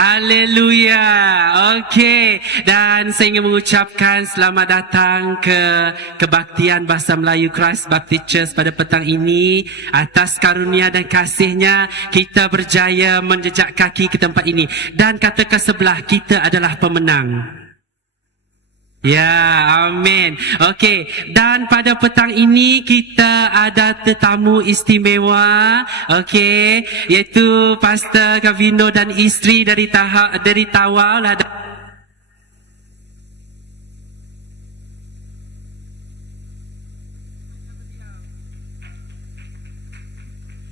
Haleluya. Okey, dan saya ingin mengucapkan selamat datang ke kebaktian Bahasa Melayu Christ Baptist Church pada petang ini. Atas karunia dan kasihnya kita berjaya menjejak kaki ke tempat ini. Dan kata ke sebelah, kita adalah pemenang. Ya, amin. Okey, dan pada petang ini kita ada tetamu istimewa, okey, iaitu Pastor Gavino dan isteri dari Tawau lah.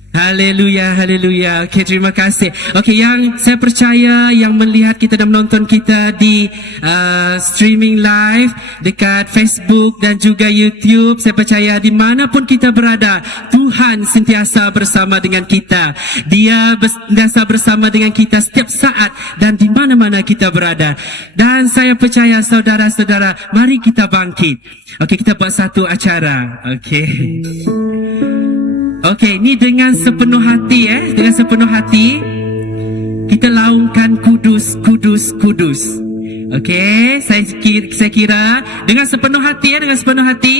Haleluya, haleluya. Okey, terima kasih. Okey, yang saya percaya yang melihat kita dan menonton kita di streaming live dekat Facebook dan juga YouTube, saya percaya di manapun kita berada, Tuhan sentiasa bersama dengan kita. Dia sentiasa bersama dengan kita setiap saat dan di mana-mana kita berada. Dan saya percaya saudara-saudara, mari kita bangkit. Okey, kita buat satu acara. Okey. Okey, ni dengan sepenuh hati dengan sepenuh hati kita laungkan kudus, kudus, kudus. Okey, saya kira dengan sepenuh hati dengan sepenuh hati.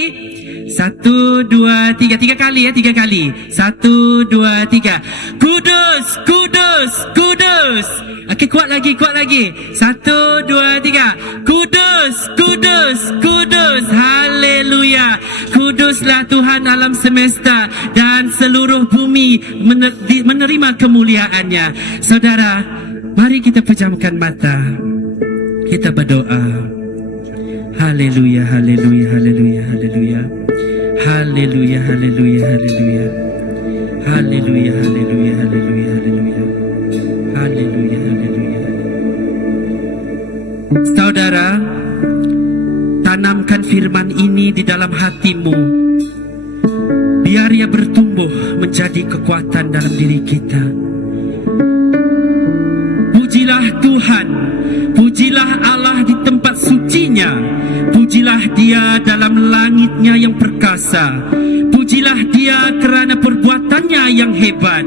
1, 2, 3, 3 kali 3 kali. 1, 2, 3. Kudus, kudus, kudus. Okey, kuat lagi, kuat lagi. 1, 2, 3. Kudus, kudus, kudus. Haleluya. Kuduslah Tuhan alam semesta dan seluruh bumi menerima kemuliaannya. Saudara, mari kita pejamkan mata. Kita berdoa. Haleluya, haleluya, haleluya, haleluya. Haleluya, haleluya, haleluya. Haleluya, haleluya, haleluya, haleluya. Haleluya, haleluya. Saudara, tanamkan firman ini di dalam hatimu. Biar ia bertumbuh menjadi kekuatan dalam diri kita. Pujilah Tuhan, pujilah Allah di tempat sucinya. Pujilah Dia dalam langitnya yang perkasa. Pujilah Dia kerana perbuatannya yang hebat.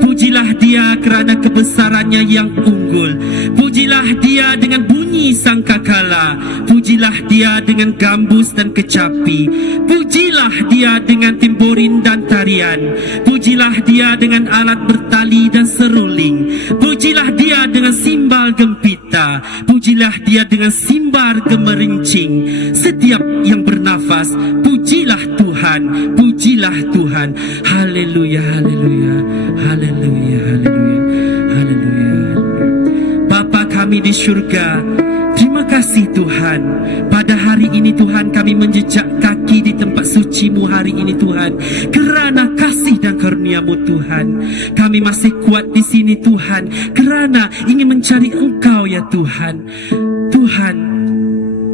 Pujilah Dia kerana kebesarannya yang unggul. Pujilah Dia dengan bunyi sangkakala. Pujilah Dia dengan gambus dan kecapi. Pujilah Dia dengan timburin dan tarian. Pujilah Dia dengan alat bertali dan seruling. Pujilah Dia dengan simbal gempita. Pujilah Dia dengan simbal gemerincing. Setiap yang bernafas, pujilah Tuhan, pujilah Tuhan. Haleluya, haleluya, haleluya, haleluya, haleluya. Bapa kami di syurga, terima kasih Tuhan. Pada hari ini Tuhan, kami menjejak kaki di tempat suci-Mu hari ini Tuhan. Kerana kasih dan karunia-Mu Tuhan, kami masih kuat di sini Tuhan. Kerana ingin mencari Engkau ya Tuhan. Tuhan,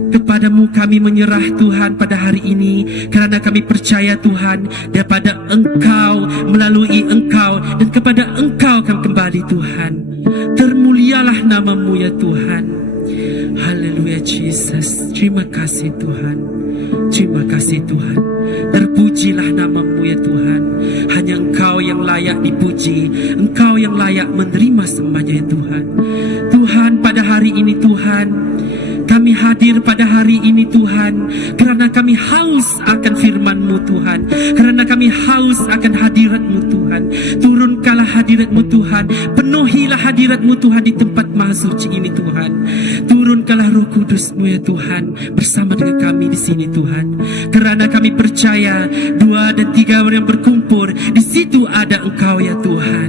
kepadamu kami menyerah Tuhan pada hari ini. Kerana kami percaya Tuhan, daripada Engkau, melalui Engkau dan kepada Engkau kami kembali Tuhan. Termulialah nama-Mu ya Tuhan. Haleluya Jesus. Terima kasih Tuhan. Terima kasih Tuhan. Terpujilah nama-Mu ya Tuhan. Hanya Engkau yang layak dipuji. Engkau yang layak menerima sembahnya ya Tuhan. Tuhan, pada hari ini Tuhan, kami hadir pada hari ini Tuhan, kerana kami haus akan firman-Mu Tuhan, kerana kami haus akan hadirat-Mu Tuhan. Turunkanlah hadirat-Mu Tuhan, penuhilah hadirat-Mu Tuhan di tempat maha suci ini Tuhan. Turunkanlah Roh Kudus-Mu ya Tuhan bersama dengan kami di sini Tuhan. Kerana kami percaya 2 dan 3 orang yang berkumpul, di situ ada Engkau ya Tuhan.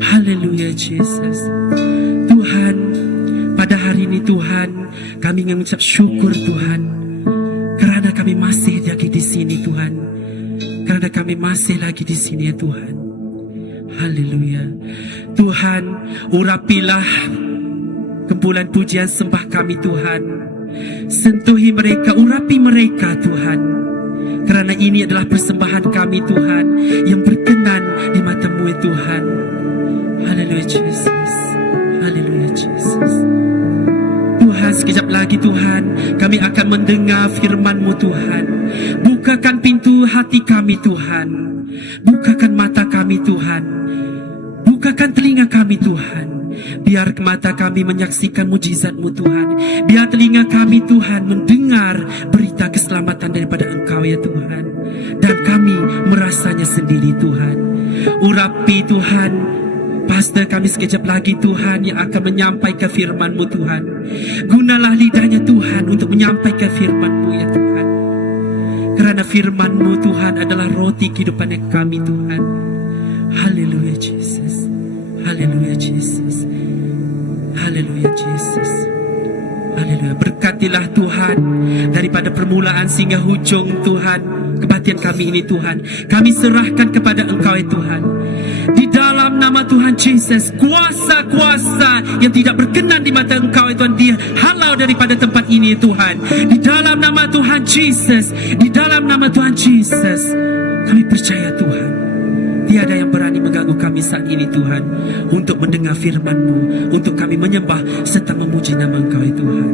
Haleluya Jesus. Tuhan, pada hari ini Tuhan, kami ingin mengucap syukur Tuhan, kerana kami masih lagi di sini Tuhan. Kerana kami masih lagi di sini ya Tuhan. Haleluya. Tuhan, urapilah kumpulan pujian sembah kami Tuhan. Sentuhi mereka, urapi mereka Tuhan. Kerana ini adalah persembahan kami Tuhan, yang berkenan di mata-Mu ya Tuhan. Haleluya Jesus. Haleluya Jesus. Tuhan, sekejap lagi Tuhan, kami akan mendengar firman-Mu Tuhan. Bukakan pintu hati kami Tuhan. Bukakan mata kami Tuhan. Bukakan telinga kami Tuhan. Biar mata kami menyaksikan mujizat-Mu Tuhan. Biar telinga kami Tuhan mendengar berita keselamatan daripada Engkau ya Tuhan. Dan kami merasanya sendiri Tuhan. Urapi Tuhan pastor kami sekejap lagi Tuhan yang akan menyampaikan firman-Mu Tuhan. Gunalah lidahnya Tuhan untuk menyampaikan firman-Mu ya Tuhan. Kerana firman-Mu Tuhan adalah roti kehidupan kami Tuhan. Haleluya Jesus. Haleluya Jesus. Haleluya Jesus. Haleluya. Berkatilah Tuhan daripada permulaan sehingga hujung Tuhan kebaktian kami ini Tuhan. Kami serahkan kepada Engkau ya Tuhan. Di dalam nama Tuhan Jesus, kuasa-kuasa yang tidak berkenan di mata Engkau ya Tuhan, dihalau daripada tempat ini ya Tuhan. Di dalam nama Tuhan Jesus, di dalam nama Tuhan Jesus, kami percaya Tuhan, tiada yang berani mengganggu kami saat ini Tuhan, untuk mendengar firman-Mu, untuk kami menyembah serta memuji nama Engkau ya Tuhan.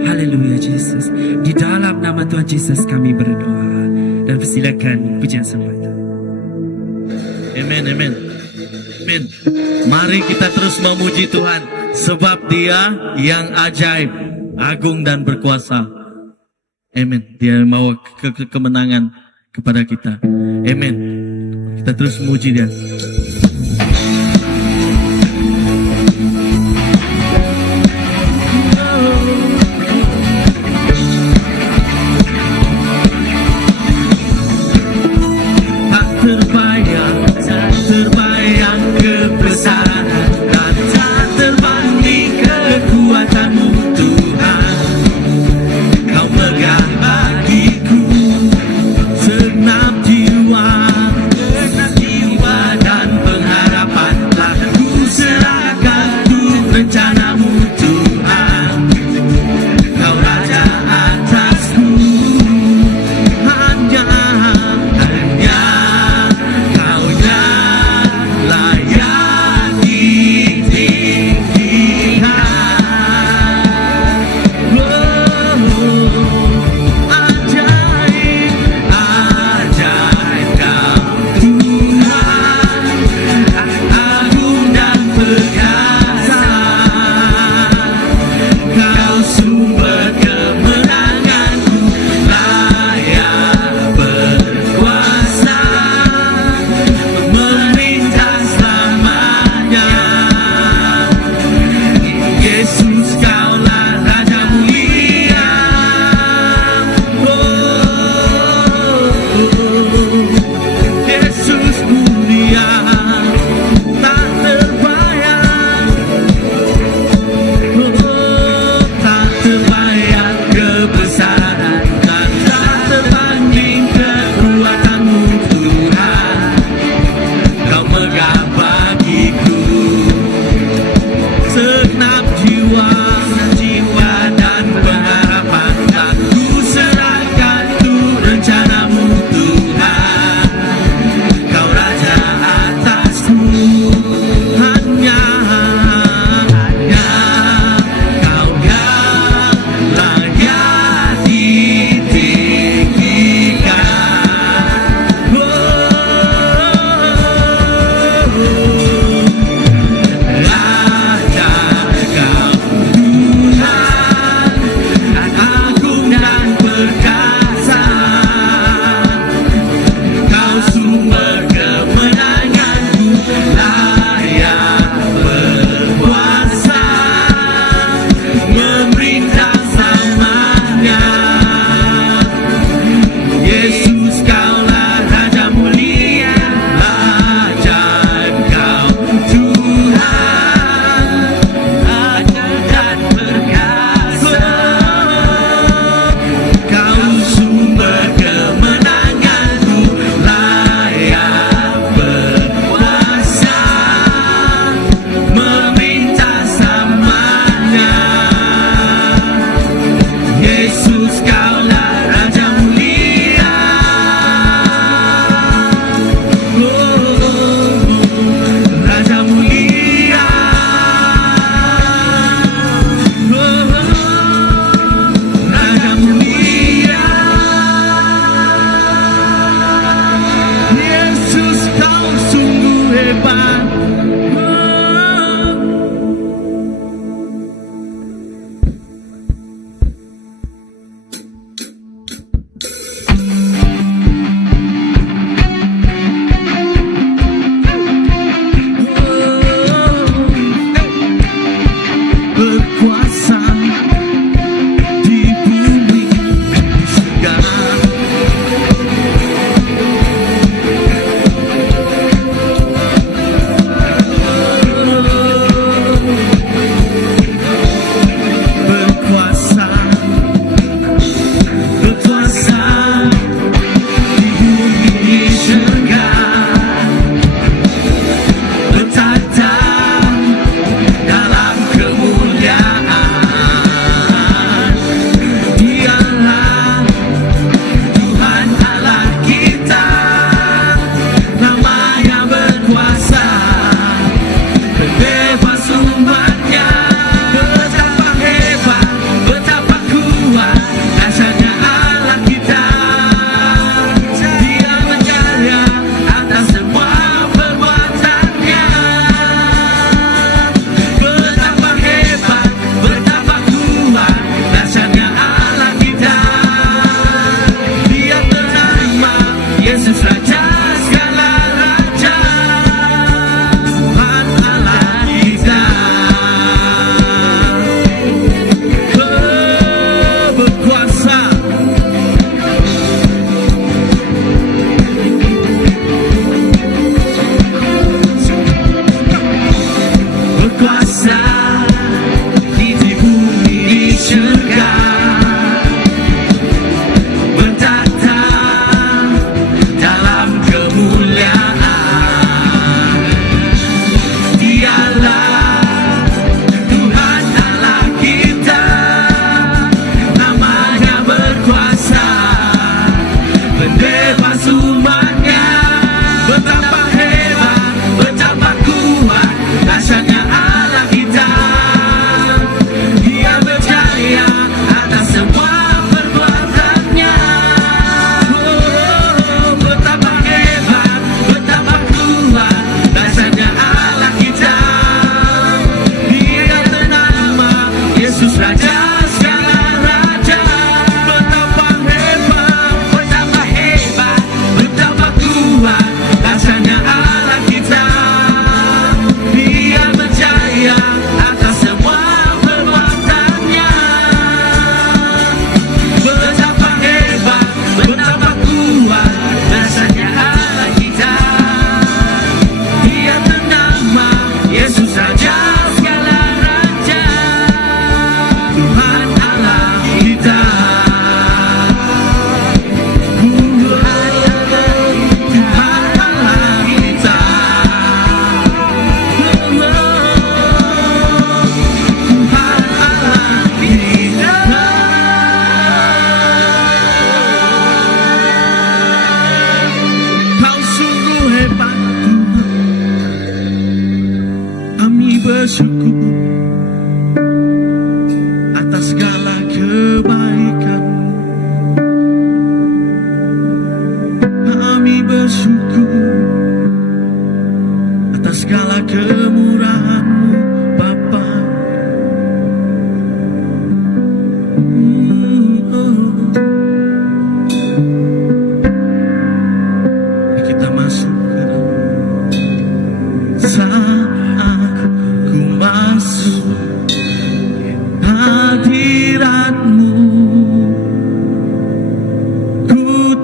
Haleluya Jesus. Di dalam nama Tuhan Jesus kami berdoa. Dan persilakan pujian sembah itu. Amen, amen. Amen. Mari kita terus memuji Tuhan, sebab Dia yang ajaib, agung dan berkuasa. Amen. Dia membawa kemenangan kepada kita. Amen. Kita terus memuji Dia. Tak terbayang kebesaran dan tak terbanding kekuatan-Mu Tuhan. Kau megah bagiku segenap jiwa dan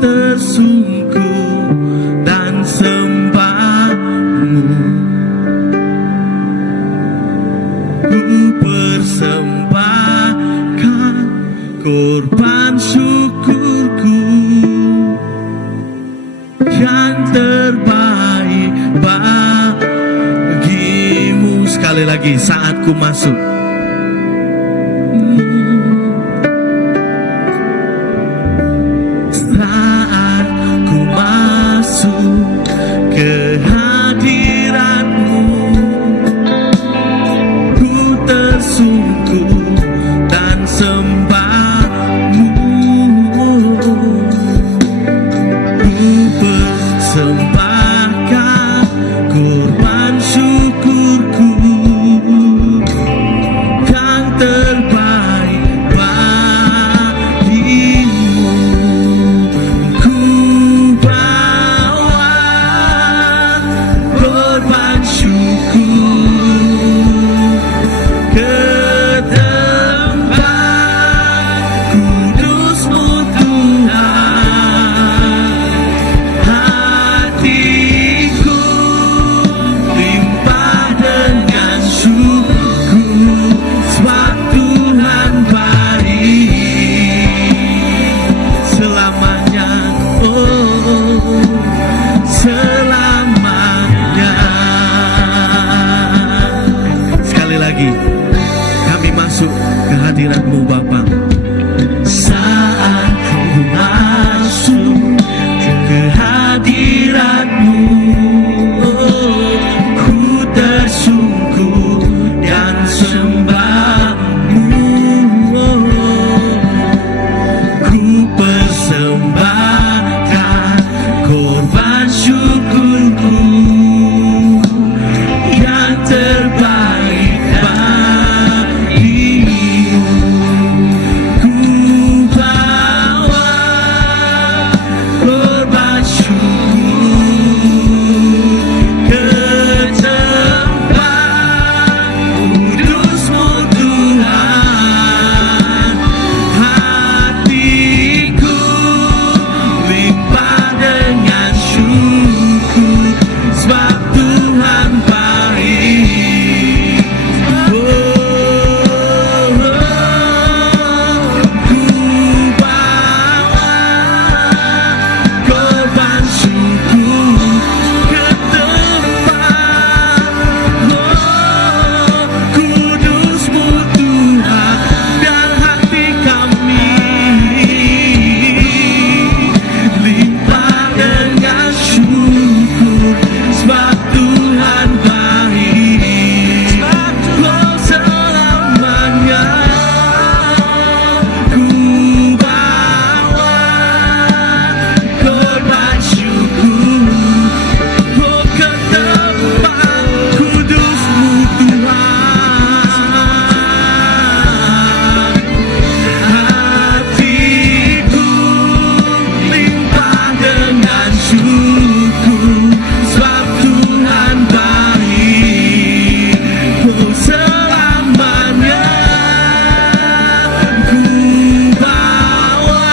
tersungkur dan sembahmu. Ku persembahkan korban syukurku yang terbaik bagimu. Sekali lagi, saat ku masuk, saat ku masuk ke hadiratmu, ku tersungkur dan sembahmu. Ku persembahkan korban syukurku yang terbaik bagimu. Ku bawa korban syukur ke tempat kudus-Mu Tuhan. Hatiku limpah dengan syukur sebab Tuhan baik selamanya, oh selamanya. Sekali lagi, kami masuk ke hadirat-Mu Bapa. Saat ku masuk ke hadirat-Mu, oh, ku tersungkur dan sembahmu. Oh, ku persembahkan korban syukurku yang terbaik bagimu. Ku bawa korban syukur ke tempat kudus-Mu Tuhan. Hatiku limpah dengan syukur sebab Tuhan baik. Ku bawa korban syukur ke tempat kudus-Mu Tuhan, dan hati kami limpah dengan syukur sebab Tuhan baik. Oh selamanya ku bawa korban syukur, oh ke tempat kudus-Mu Tuhan. Hatiku limpah dengan syukur sebab Tuhan baik. Oh selamanya ku bawa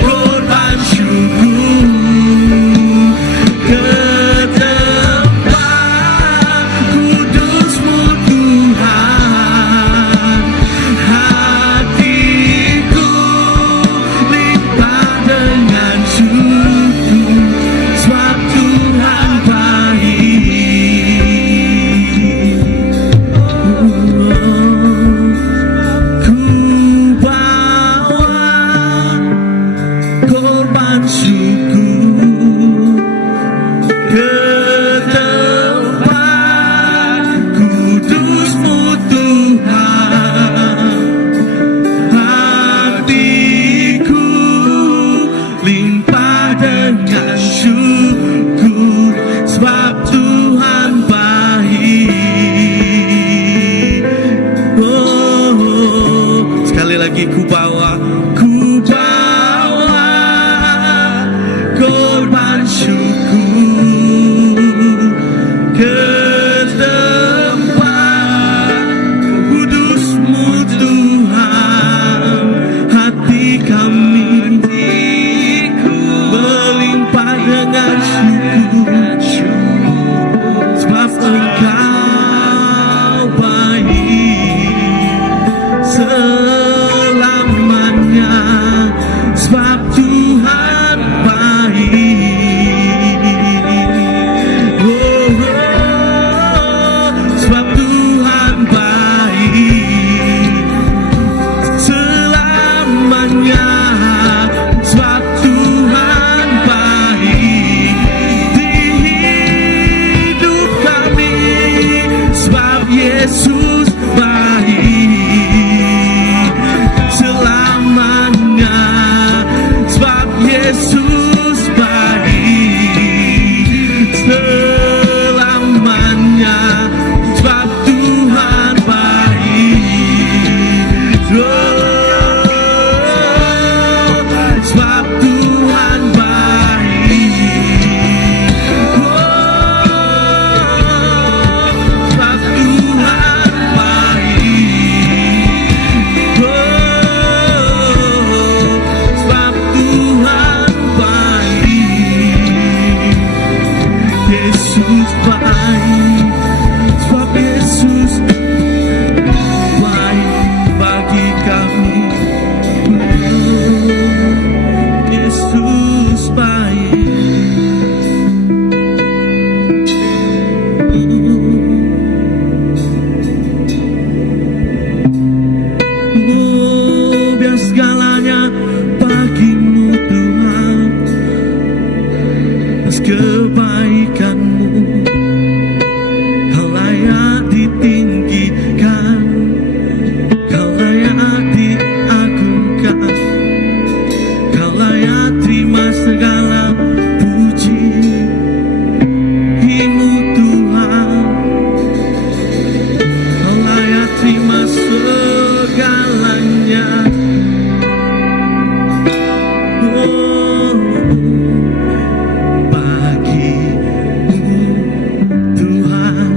korban syukur ke tempat kudus-Mu Tuhan. Hatiku limpah dengan syukur sebab Tuhan baik. Ku bawa korban syukur ke tempat kudus-Mu Tuhan. Hatiku limpah dengan syukur sebab Tuhan baik. Oh, sekali lagi, ku bawa layak terima segala puji-Mu Tuhan. Kau layak terima segalanya. Oh, bagi-Mu Tuhan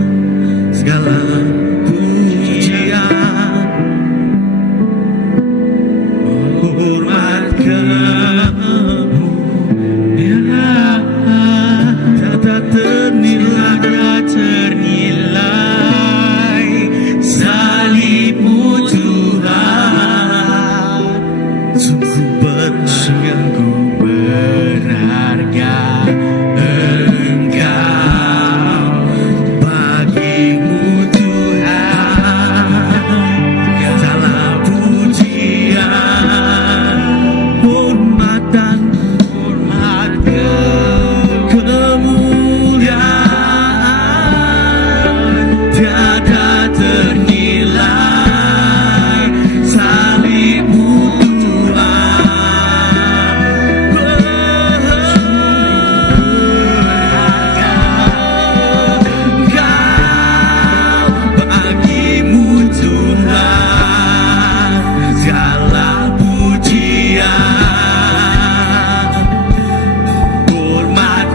segala pujian, hormat kemuliaan, tiada ternilai salib-Mu Tuhan. Sungguh berharga Engkau, bagi-Mu Tuhan segala pujian, hormat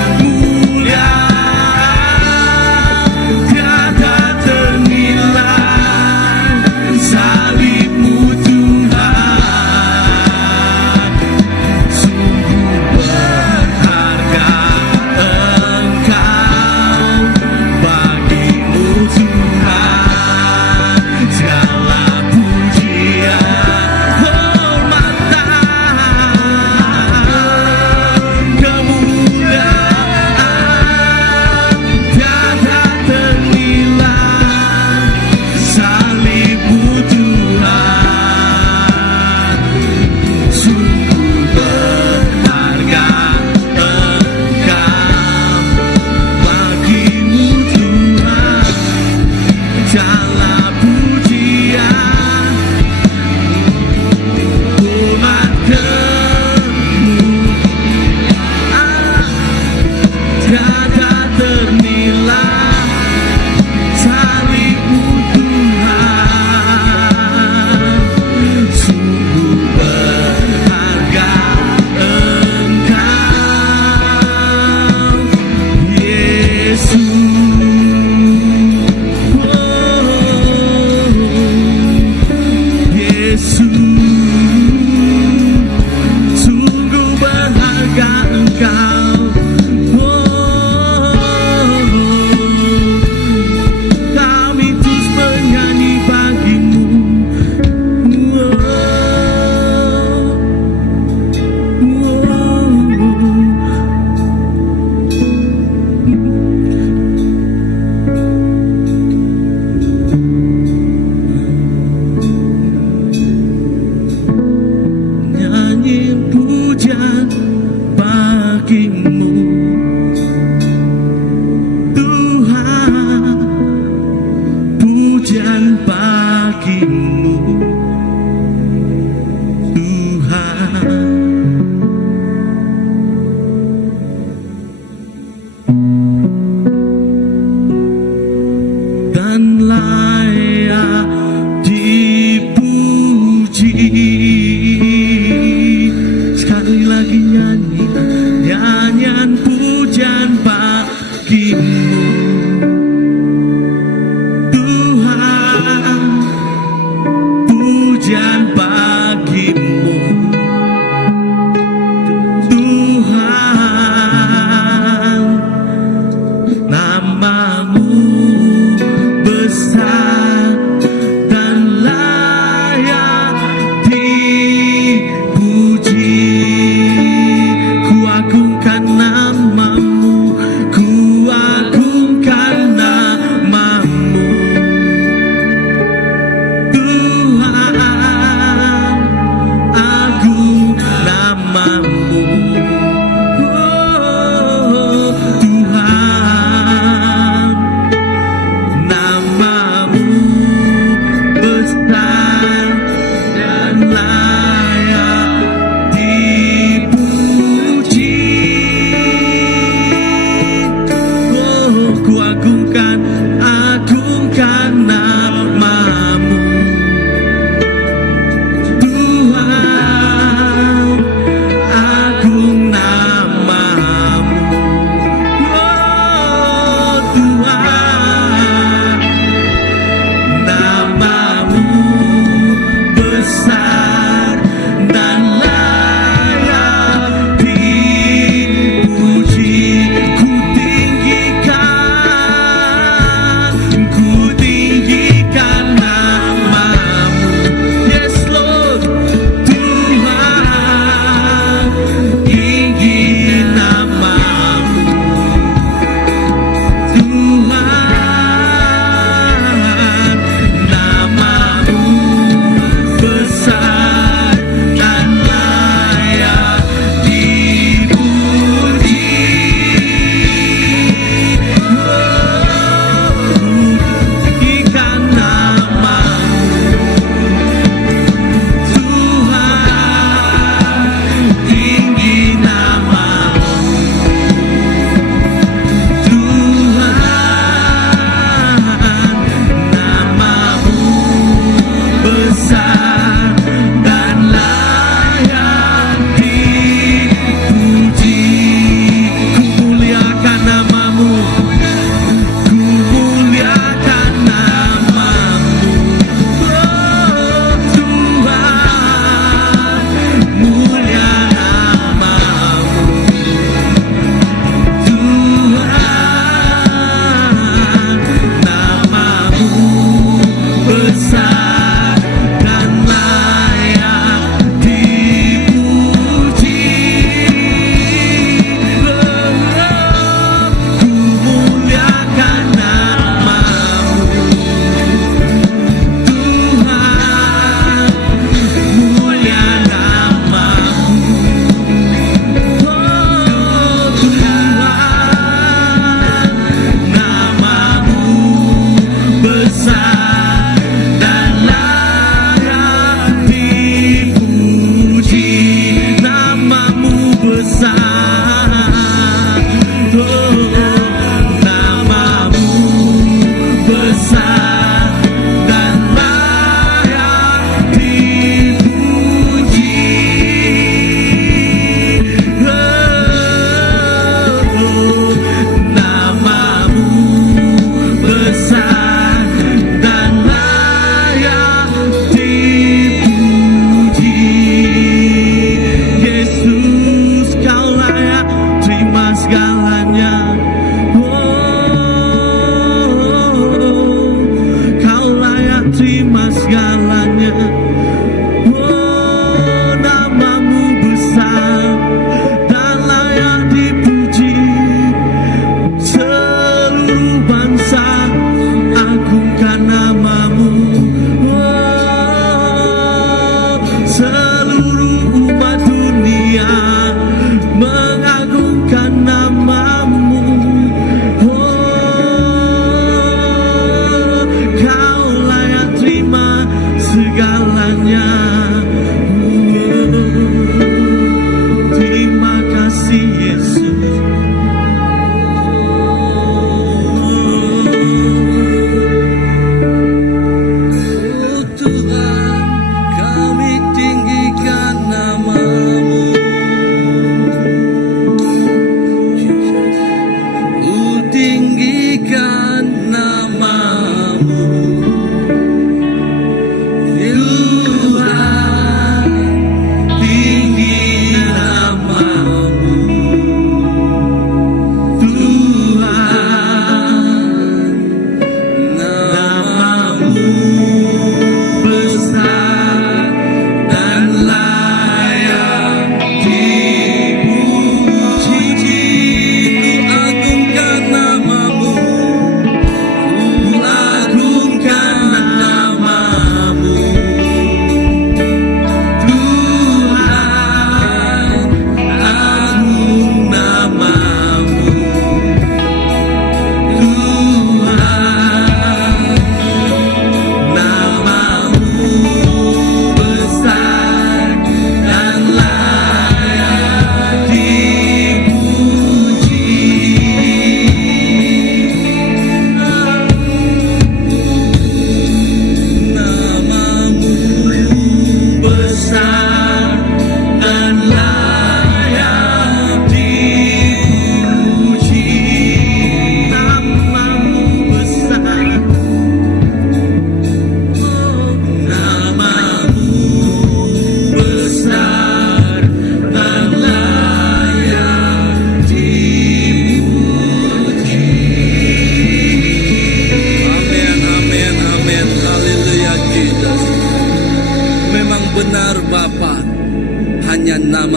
kemuliaan, tiada ternilai salib-Mu lagi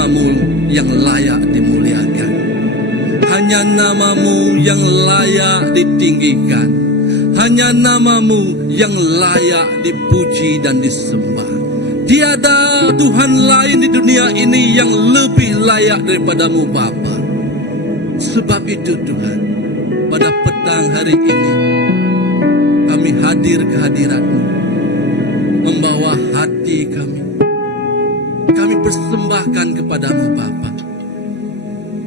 namamu yang layak dimuliakan. Hanya namamu yang layak ditinggikan. Hanya namamu yang layak dipuji dan disembah. Tiada Tuhan lain di dunia ini yang lebih layak daripadamu Bapa. Sebab itu Tuhan, pada petang hari ini kami hadir ke hadirat-Mu, membawa hati kami. Kami persembahkan kepadamu Bapa.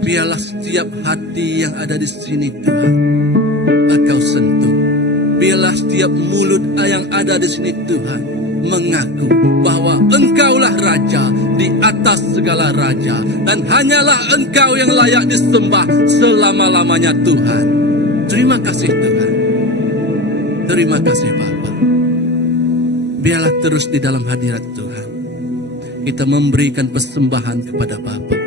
Biarlah setiap hati yang ada di sini Tuhan, Engkau sentuh. Biarlah setiap mulut yang ada di sini Tuhan mengaku bahwa Engkaulah Raja di atas segala raja, dan hanyalah Engkau yang layak disembah selama-lamanya Tuhan. Terima kasih Tuhan. Terima kasih Bapa. Biarlah terus di dalam hadirat Tuhan kita memberikan persembahan kepada Bapa.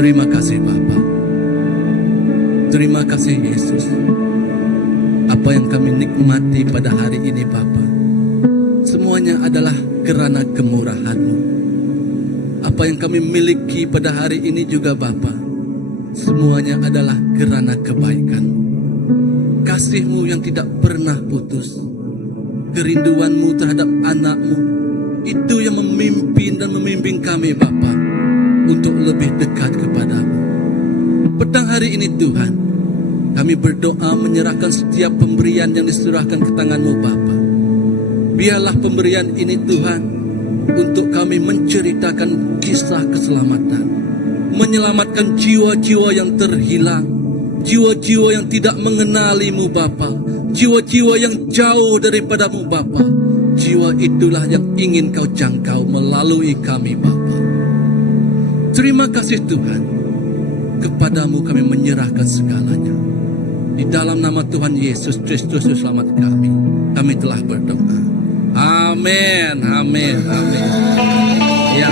Terima kasih Bapa. Terima kasih Yesus. Apa yang kami nikmati pada hari ini Bapa, semuanya adalah karena kemurahan-Mu. Apa yang kami miliki pada hari ini juga Bapa, semuanya adalah karena kebaikan-Mu. Kasih-Mu yang tidak pernah putus, kerinduan-Mu terhadap anak-Mu, itu yang memimpin dan membimbing kami Bapa untuk lebih dekat kepadamu. Petang hari ini Tuhan, kami berdoa menyerahkan setiap pemberian yang diserahkan ke tangan-Mu Bapa. Biarlah pemberian ini Tuhan untuk kami menceritakan kisah keselamatan, menyelamatkan jiwa-jiwa yang terhilang, jiwa-jiwa yang tidak mengenali-Mu Bapa, jiwa-jiwa yang jauh daripadamu Bapa. Jiwa itulah yang ingin Kau jangkau melalui kami Bapa. Terima kasih Tuhan, kepadamu kami menyerahkan segalanya. Di dalam nama Tuhan Yesus Kristus Selamat kami telah berdoa. Amin, amin, amin. Ya,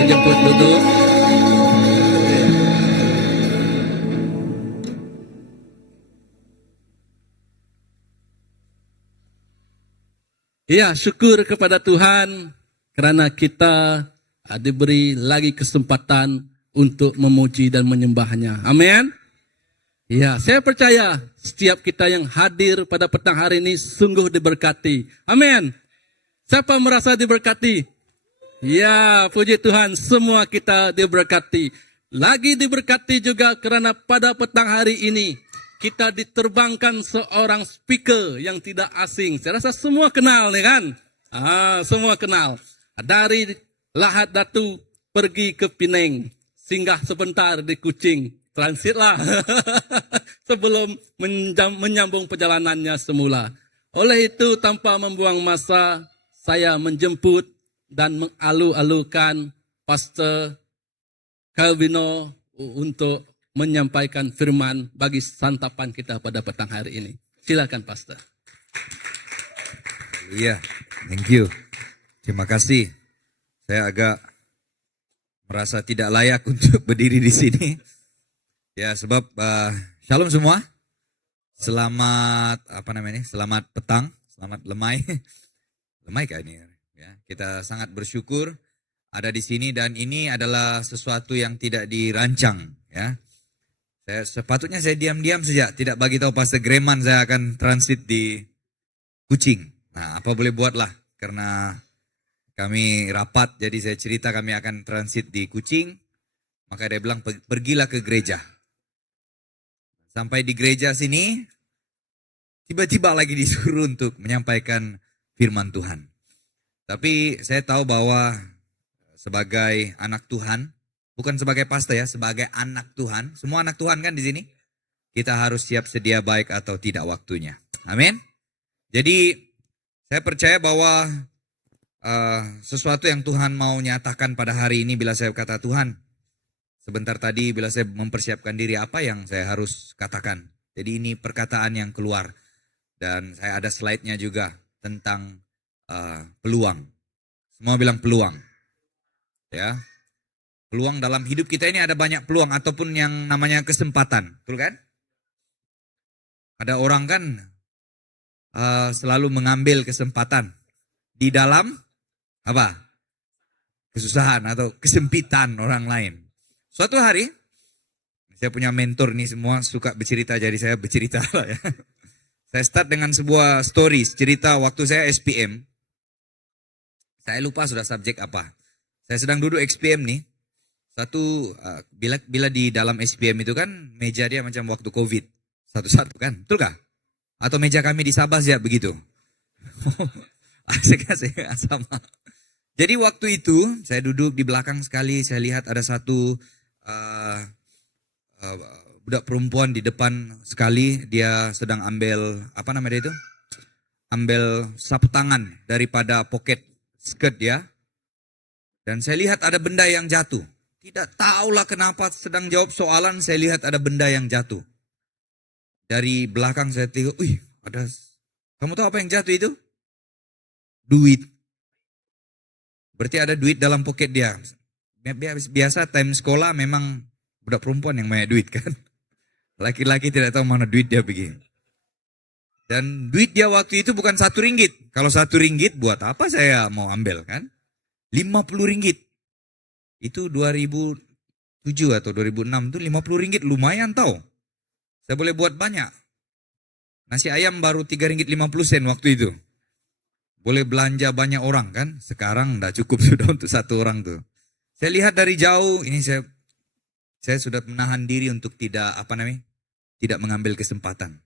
dijemput duduk. Ya, syukur kepada Tuhan karena kita diberi lagi kesempatan untuk memuji dan menyembahnya. Amin. Ya, saya percaya setiap kita yang hadir pada petang hari ini sungguh diberkati. Amin. Siapa merasa diberkati? Ya, puji Tuhan, semua kita diberkati. Lagi diberkati juga karena pada petang hari ini kita diterbangkan seorang speaker yang tidak asing. Saya rasa semua kenal nih kan? Semua kenal. Dari Lahat Datu pergi ke Pineng, singgah sebentar di Kucing, transitlah sebelum menyambung perjalanannya semula. Oleh itu, tanpa membuang masa, saya menjemput dan mengalu-alukan Pastor Calvino untuk menyampaikan firman bagi santapan kita pada petang hari ini. Silakan Pastor. Iya, thank you. Terima kasih. Saya agak merasa tidak layak untuk berdiri di sini. Ya, sebab shalom semua. Selamat Selamat petang, selamat lemai. Lemai kah ini? Ya, kita sangat bersyukur ada di sini dan ini adalah sesuatu yang tidak dirancang, ya. Sepatutnya saya diam-diam saja, tidak bagi tahu Pastor Greman saya akan transit di Kucing. Nah, apa boleh buatlah, karena kami rapat, jadi saya cerita kami akan transit di Kucing. Maka dia bilang, pergilah ke gereja. Sampai di gereja sini, tiba-tiba lagi disuruh untuk menyampaikan firman Tuhan. Tapi saya tahu bahwa sebagai anak Tuhan, bukan sebagai pastor ya, sebagai anak Tuhan, semua anak Tuhan kan di sini, kita harus siap sedia baik atau tidak waktunya. Amin. Jadi saya percaya bahwa sesuatu yang Tuhan mau nyatakan pada hari ini, bila saya kata Tuhan, sebentar tadi bila saya mempersiapkan diri apa yang saya harus katakan. Jadi ini perkataan yang keluar. Dan saya ada slide-nya juga tentang peluang. Semua bilang peluang. Ya. Peluang dalam hidup kita ini ada banyak peluang ataupun yang namanya kesempatan. Betul kan? Ada orang kan selalu mengambil kesempatan di dalam apa? Kesusahan atau kesempitan orang lain. Suatu hari, saya punya mentor nih semua suka bercerita, jadi saya bercerita lah ya. Saya start dengan sebuah stories, cerita waktu saya SPM. Saya lupa sudah subjek apa. Saya sedang duduk SPM nih. Bila di dalam SPM itu kan meja dia macam waktu COVID. Satu-satu kan, betul kah? Atau meja kami di Sabah ya begitu. Asik-asik sama. Jadi waktu itu saya duduk di belakang sekali, saya lihat ada satu budak perempuan di depan sekali, dia sedang ambil apa namanya itu? Ambil sapu tangan daripada poket skirt dia. Dan saya lihat ada benda yang jatuh. Tidak tahulah kenapa sedang jawab soalan, saya lihat ada benda yang jatuh. Dari belakang saya tengok, ada. Kamu tahu apa yang jatuh itu? Duit. Berarti ada duit dalam poket dia. Biasa time sekolah memang budak perempuan yang banyak duit kan. Laki-laki tidak tahu mana duit dia pergi. Dan duit dia waktu itu bukan RM1. Kalau RM1 buat apa saya mau ambil kan? RM50. Itu 2007 atau 2006 itu RM50 lumayan tahu. Saya boleh buat banyak. Nasi ayam baru RM3.50 waktu itu. Boleh belanja banyak orang kan. Sekarang tidak cukup sudah untuk satu orang tuh. Saya lihat dari jauh, ini saya sudah menahan diri untuk tidak mengambil kesempatan.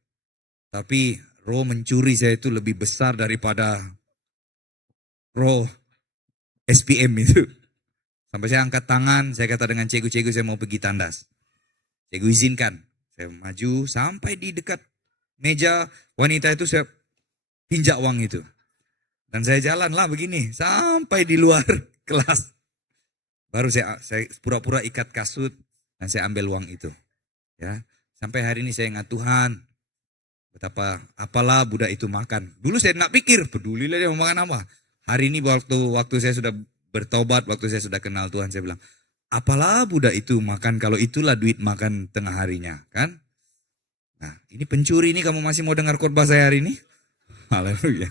Tapi roh mencuri saya itu lebih besar daripada roh SPM itu. Sampai saya angkat tangan, saya kata dengan cikgu saya mau pergi tandas. Cikgu izinkan. Saya maju sampai di dekat meja wanita itu, saya pinjak uang itu. Dan saya jalanlah begini sampai di luar kelas. Baru saya pura-pura ikat kasut dan saya ambil uang itu. Ya, sampai hari ini saya ingat Tuhan, betapa apalah budak itu makan. Dulu saya nak pikir, pedulilah dia mau makan apa. Hari ini waktu saya sudah bertobat, waktu saya sudah kenal Tuhan, saya bilang, apalah budak itu makan kalau itulah duit makan tengah harinya, kan? Nah, ini pencuri ini kamu masih mau dengar khotbah saya hari ini? Haleluya.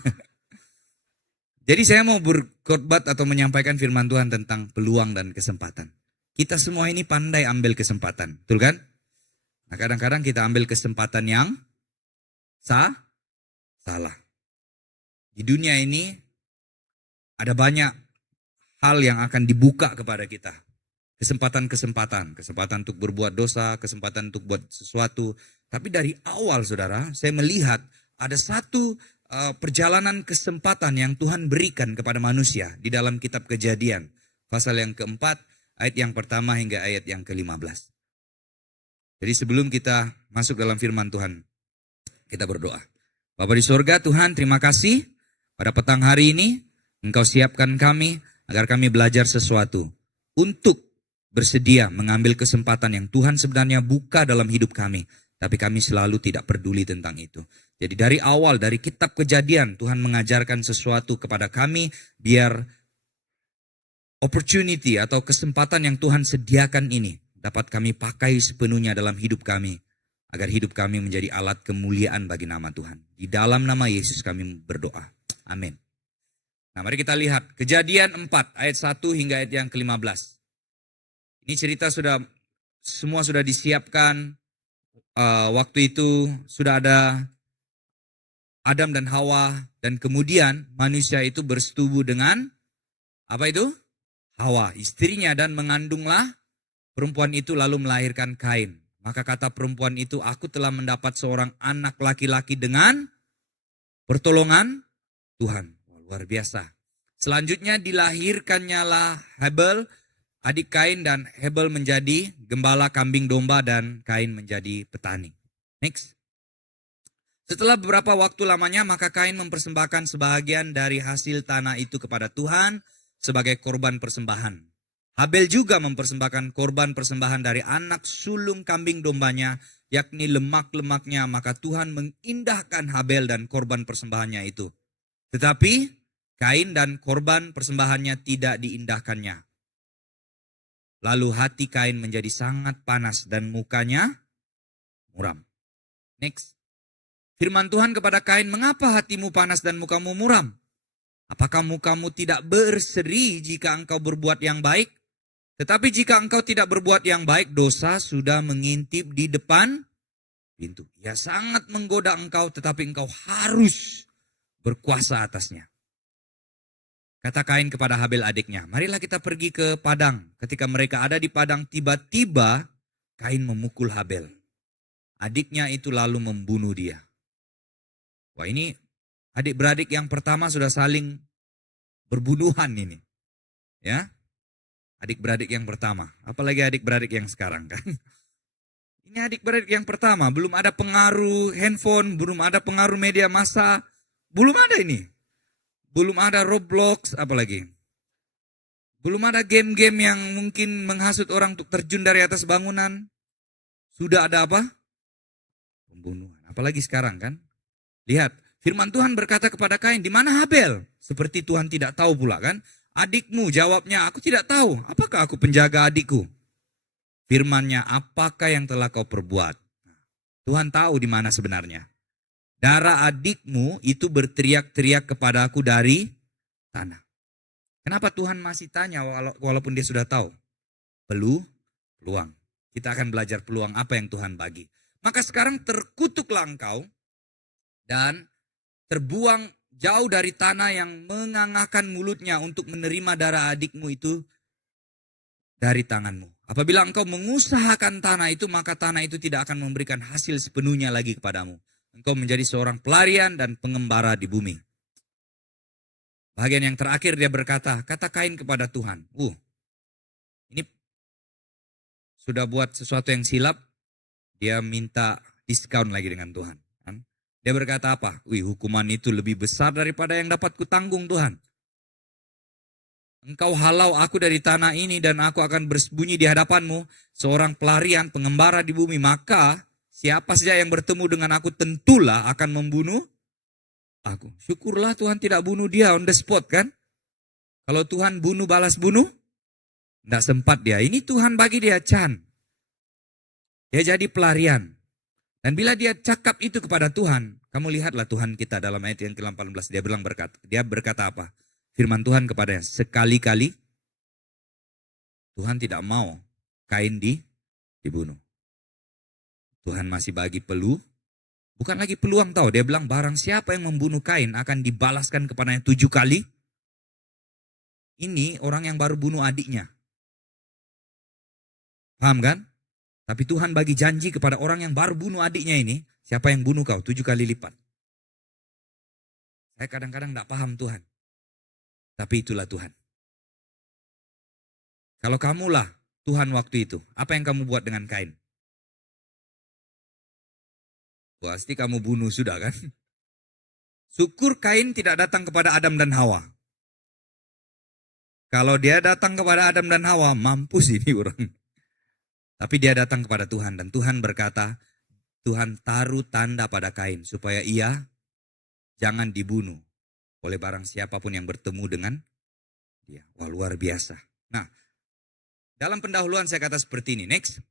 Jadi saya mau berkhotbah atau menyampaikan firman Tuhan tentang peluang dan kesempatan. Kita semua ini pandai ambil kesempatan, betul kan? Nah, kadang-kadang kita ambil kesempatan yang salah. Di dunia ini ada banyak hal yang akan dibuka kepada kita. Kesempatan untuk berbuat dosa, kesempatan untuk buat sesuatu. Tapi dari awal saudara, saya melihat ada satu perjalanan kesempatan yang Tuhan berikan kepada manusia di dalam kitab Kejadian. pasal yang keempat, ayat yang pertama hingga ayat yang ke-15. Jadi sebelum kita masuk dalam firman Tuhan, kita berdoa. Bapa di sorga, Tuhan terima kasih pada petang hari ini, Engkau siapkan kami agar kami belajar sesuatu untuk bersedia mengambil kesempatan yang Tuhan sebenarnya buka dalam hidup kami. Tapi kami selalu tidak peduli tentang itu. Jadi dari awal, dari kitab Kejadian, Tuhan mengajarkan sesuatu kepada kami biar opportunity atau kesempatan yang Tuhan sediakan ini dapat kami pakai sepenuhnya dalam hidup kami. Agar hidup kami menjadi alat kemuliaan bagi nama Tuhan. Di dalam nama Yesus kami berdoa. Amin. Nah, mari kita lihat Kejadian 4 ayat 1 hingga ayat yang ke-15. Ini cerita semua sudah disiapkan. Waktu itu sudah ada Adam dan Hawa, dan kemudian manusia itu bersetubuh dengan apa itu? Hawa, istrinya, dan mengandunglah perempuan itu lalu melahirkan Kain. Maka kata perempuan itu, aku telah mendapat seorang anak laki-laki dengan pertolongan Tuhan. Luar biasa. Selanjutnya dilahirkannya lah Habel, adik Kain, dan Habel menjadi gembala kambing domba dan Kain menjadi petani. Next. Setelah beberapa waktu lamanya maka Kain mempersembahkan sebahagian dari hasil tanah itu kepada Tuhan sebagai korban persembahan. Habel juga mempersembahkan korban persembahan dari anak sulung kambing dombanya, yakni lemak-lemaknya, maka Tuhan mengindahkan Habel dan korban persembahannya itu. Tetapi Kain dan korban persembahannya tidak diindahkannya. Lalu hati Kain menjadi sangat panas dan mukanya muram. Next. Firman Tuhan kepada Kain, mengapa hatimu panas dan mukamu muram? Apakah mukamu tidak berseri jika engkau berbuat yang baik? Tetapi jika engkau tidak berbuat yang baik, dosa sudah mengintip di depan pintu. Ia sangat menggoda engkau, tetapi engkau harus berkuasa atasnya. Kata Kain kepada Habel adiknya, marilah kita pergi ke padang. Ketika mereka ada di padang, tiba-tiba Kain memukul Habel. Adiknya itu lalu membunuh dia. Wah, ini adik-beradik yang pertama sudah saling berbunuhan ini. Ya, adik-beradik yang pertama. Apalagi adik-beradik yang sekarang kan. Ini adik-beradik yang pertama. Belum ada pengaruh handphone, belum ada pengaruh media massa. Belum ada ini. Belum ada Roblox, apalagi. Belum ada game-game yang mungkin menghasut orang untuk terjun dari atas bangunan. Sudah ada apa? Pembunuhan. Apalagi sekarang kan. Lihat, firman Tuhan berkata kepada Kain, di mana Habel? Seperti Tuhan tidak tahu pula kan. Adikmu, jawabnya, aku tidak tahu. Apakah aku penjaga adikku? Firmannya, apakah yang telah kau perbuat? Tuhan tahu di mana sebenarnya. Darah adikmu itu berteriak-teriak kepada aku dari tanah. Kenapa Tuhan masih tanya walaupun dia sudah tahu? Peluang. Kita akan belajar peluang apa yang Tuhan bagi. Maka sekarang terkutuklah engkau dan terbuang jauh dari tanah yang mengangahkan mulutnya untuk menerima darah adikmu itu dari tanganmu. Apabila engkau mengusahakan tanah itu, maka tanah itu tidak akan memberikan hasil sepenuhnya lagi kepadamu. Engkau menjadi seorang pelarian dan pengembara di bumi. Bagian yang terakhir dia berkata, kata Kain kepada Tuhan. Ini sudah buat sesuatu yang silap. Dia minta diskon lagi dengan Tuhan. Dia berkata apa? Hukuman itu lebih besar daripada yang dapat kutanggung Tuhan. Engkau halau aku dari tanah ini dan aku akan bersembunyi di hadapanmu. Seorang pelarian, pengembara di bumi. Maka siapa saja yang bertemu dengan aku tentulah akan membunuh aku. Syukurlah Tuhan tidak bunuh dia on the spot kan. Kalau Tuhan bunuh balas bunuh, tidak sempat dia. Ini Tuhan bagi dia can. Dia jadi pelarian. Dan bila dia cakap itu kepada Tuhan, kamu lihatlah Tuhan kita dalam ayat yang ke-18. Dia berkata apa? Firman Tuhan kepadanya, sekali-kali Tuhan tidak mau Kain dibunuh. Tuhan masih bagi bukan lagi peluang tahu. Dia bilang barang siapa yang membunuh Kain akan dibalaskan kepadanya 7 kali. Ini orang yang baru bunuh adiknya. Paham kan? Tapi Tuhan bagi janji kepada orang yang baru bunuh adiknya ini. Siapa yang bunuh kau 7 kali lipat. Saya kadang-kadang tidak paham Tuhan. Tapi itulah Tuhan. Kalau kamulah Tuhan waktu itu, apa yang kamu buat dengan Kain? Pasti kamu bunuh sudah kan? Syukur Kain tidak datang kepada Adam dan Hawa. Kalau dia datang kepada Adam dan Hawa, mampus ini orang. Tapi dia datang kepada Tuhan dan Tuhan berkata, Tuhan taruh tanda pada Kain supaya ia jangan dibunuh oleh barang siapapun yang bertemu dengan dia. Wah, luar biasa. Nah, dalam pendahuluan saya kata seperti ini. Next.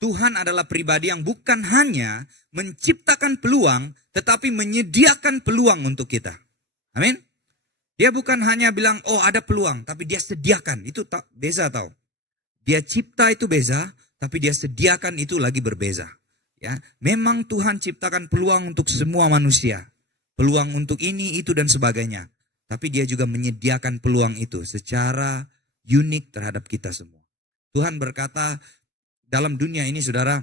Tuhan adalah pribadi yang bukan hanya menciptakan peluang, tetapi menyediakan peluang untuk kita. Amin. Dia bukan hanya bilang, oh ada peluang, tapi dia sediakan. Itu tak beza tau. Dia cipta itu beza, tapi dia sediakan itu lagi berbeza. Ya, memang Tuhan ciptakan peluang untuk semua manusia. Peluang untuk ini, itu dan sebagainya. Tapi dia juga menyediakan peluang itu secara unik terhadap kita semua. Tuhan berkata, dalam dunia ini saudara,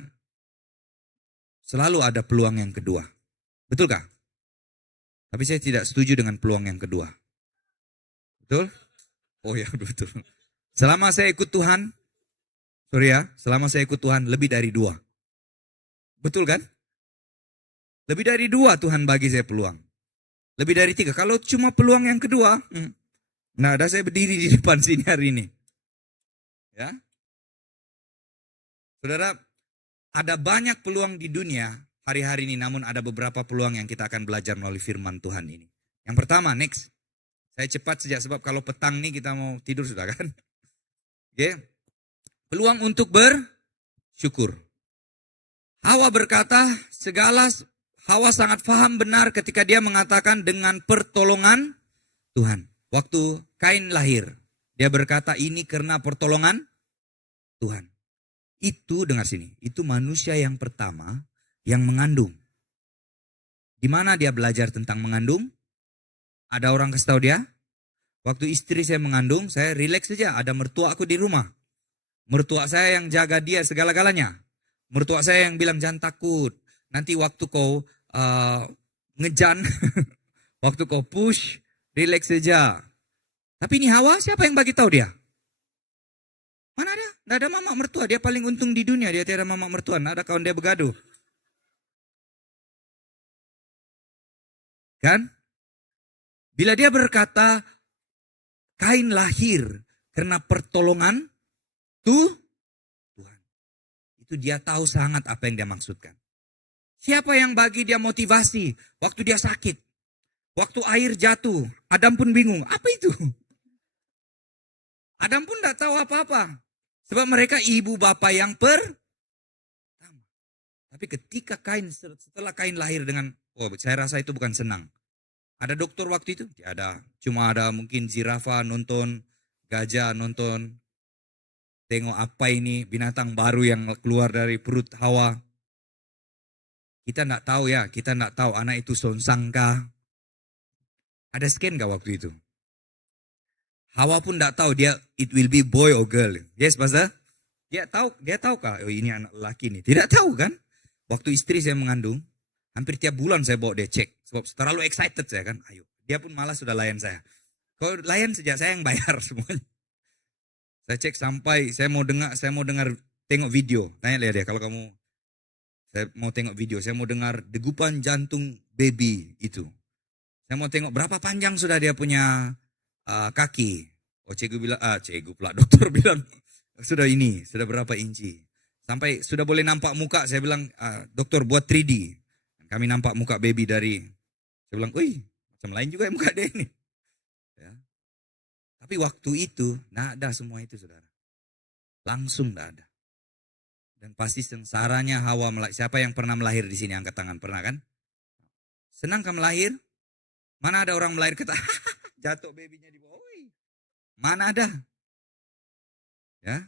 selalu ada peluang yang kedua. Betulkah? Tapi saya tidak setuju dengan peluang yang kedua. Betul? Oh ya betul. Selama saya ikut Tuhan, selama saya ikut Tuhan lebih dari 2. Betul kan? Lebih dari 2 Tuhan bagi saya peluang. Lebih dari 3. Kalau cuma peluang yang kedua, nah ada saya berdiri di depan sini hari ini. Ya. Saudara, ada banyak peluang di dunia hari-hari ini, namun ada beberapa peluang yang kita akan belajar melalui firman Tuhan ini. Yang pertama, next. Saya cepat saja sebab kalau petang nih kita mau tidur sudah kan. Oke. Peluang untuk bersyukur. Hawa berkata, Hawa sangat paham benar ketika dia mengatakan dengan pertolongan Tuhan. Waktu Kain lahir, dia berkata ini karena pertolongan Tuhan. Itu dengar sini, itu manusia yang pertama yang mengandung. Di mana dia belajar tentang mengandung? Ada orang kasih tahu dia? Waktu istri saya mengandung, saya rileks saja. Ada mertua aku di rumah. Mertua saya yang jaga dia segala-galanya. Mertua saya yang bilang jangan takut. Nanti waktu kau ngejan, waktu kau push, rileks saja. Tapi ini Hawa, siapa yang bagi tahu dia? Mana ada? Tidak ada mama mertua. Dia paling untung di dunia. Dia tiada mama mertua. Tidak ada kawan dia begaduh. Kan? Bila dia berkata, Kain lahir karena pertolongan Tuhan. Itu dia tahu sangat apa yang dia maksudkan. Siapa yang bagi dia motivasi waktu dia sakit? Waktu air jatuh, Adam pun bingung. Apa itu? Adam pun tidak tahu apa-apa. Sebab mereka ibu bapa yang pertama. Tapi ketika setelah Kain lahir dengan, saya rasa itu bukan senang. Ada dokter waktu itu? Tidak ada. Cuma ada mungkin zirafa nonton, gajah nonton. Tengok apa ini binatang baru yang keluar dari perut Hawa. Kita tidak tahu ya, kita tidak tahu anak itu sonsangkah. Ada scan gak waktu itu? Hawa pun tidak tahu dia it will be boy or girl. Yes, Pastor? Dia tahu kah? Oh, ini anak laki nih. Tidak tahu kan? Waktu istri saya mengandung, hampir tiap bulan saya bawa dia cek. Sebab terlalu excited saya kan. Ayo, dia pun malas sudah layan saya. Kalau layan saja saya yang bayar semuanya. Saya cek sampai saya mau dengar tengok video. Tanya lihat dia kalau kamu saya mau tengok video, saya mau dengar degupan jantung baby itu. Saya mau tengok berapa panjang sudah dia punya kaki. Oh cikgu pula dokter bilang sudah berapa inci. Sampai sudah boleh nampak muka, saya bilang dokter buat 3D. Kami nampak muka baby dari, saya bilang, wih macam lain juga muka dia ini. Ya. Tapi waktu itu, tidak ada semua itu saudara. Langsung tidak ada. Dan pasti sengsaranya Hawa, siapa yang pernah melahir di sini angkat tangan, pernah kan? Senang kan melahir? Mana ada orang melahir kata, jatuh babynya di bawah. Mana ada? Ya.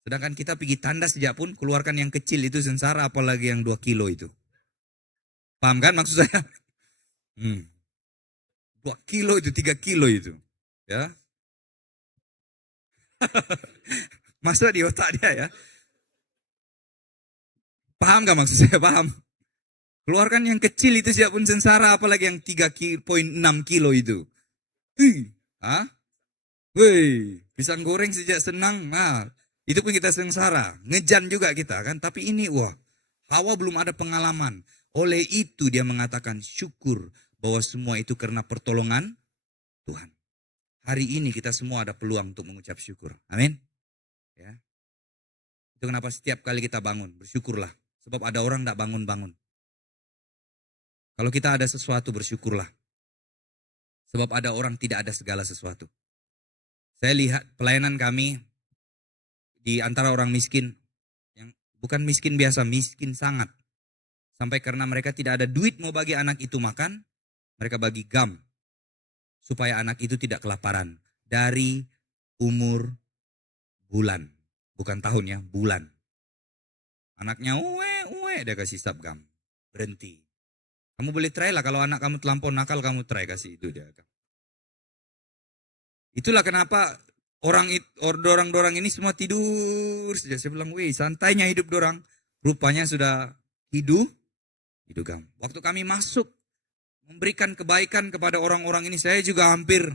Sedangkan kita pergi tanda sejak pun keluarkan yang kecil itu sengsara, apalagi yang 2 kilo itu. Paham kan maksud saya? 2 kilo itu, 3 kilo itu. Ya. Masuk di otak dia ya. Paham gak maksud saya? Paham. Keluarkan yang kecil itu sejak pun sengsara, apalagi yang 3,6 kilo itu. Hah? Woi, pisang goreng sejak senang. Nah, itu pun kita sengsara. Ngejan juga kita kan. Tapi ini wah, Hawa belum ada pengalaman. Oleh itu dia mengatakan syukur bahwa semua itu karena pertolongan Tuhan. Hari ini kita semua ada peluang untuk mengucap syukur. Amin. Ya. Itu kenapa setiap kali kita bangun, bersyukurlah. Sebab ada orang tidak bangun-bangun. Kalau kita ada sesuatu, bersyukurlah. Sebab ada orang tidak ada segala sesuatu. Saya lihat pelayanan kami di antara orang miskin, yang bukan miskin biasa, miskin sangat. Sampai karena mereka tidak ada duit mau bagi anak itu makan, mereka bagi gam. Supaya anak itu tidak kelaparan. Dari umur bulan. Bukan tahun ya, bulan. Anaknya dia kasih sap gam. Berhenti. Kamu boleh try lah kalau anak kamu terlampau nakal, kamu try kasih itu dia. Itulah kenapa orang ini semua tidur saja. Saya bilang, weh santainya hidup dorang. Rupanya sudah hidup gam. Waktu kami masuk memberikan kebaikan kepada orang-orang ini, saya juga hampir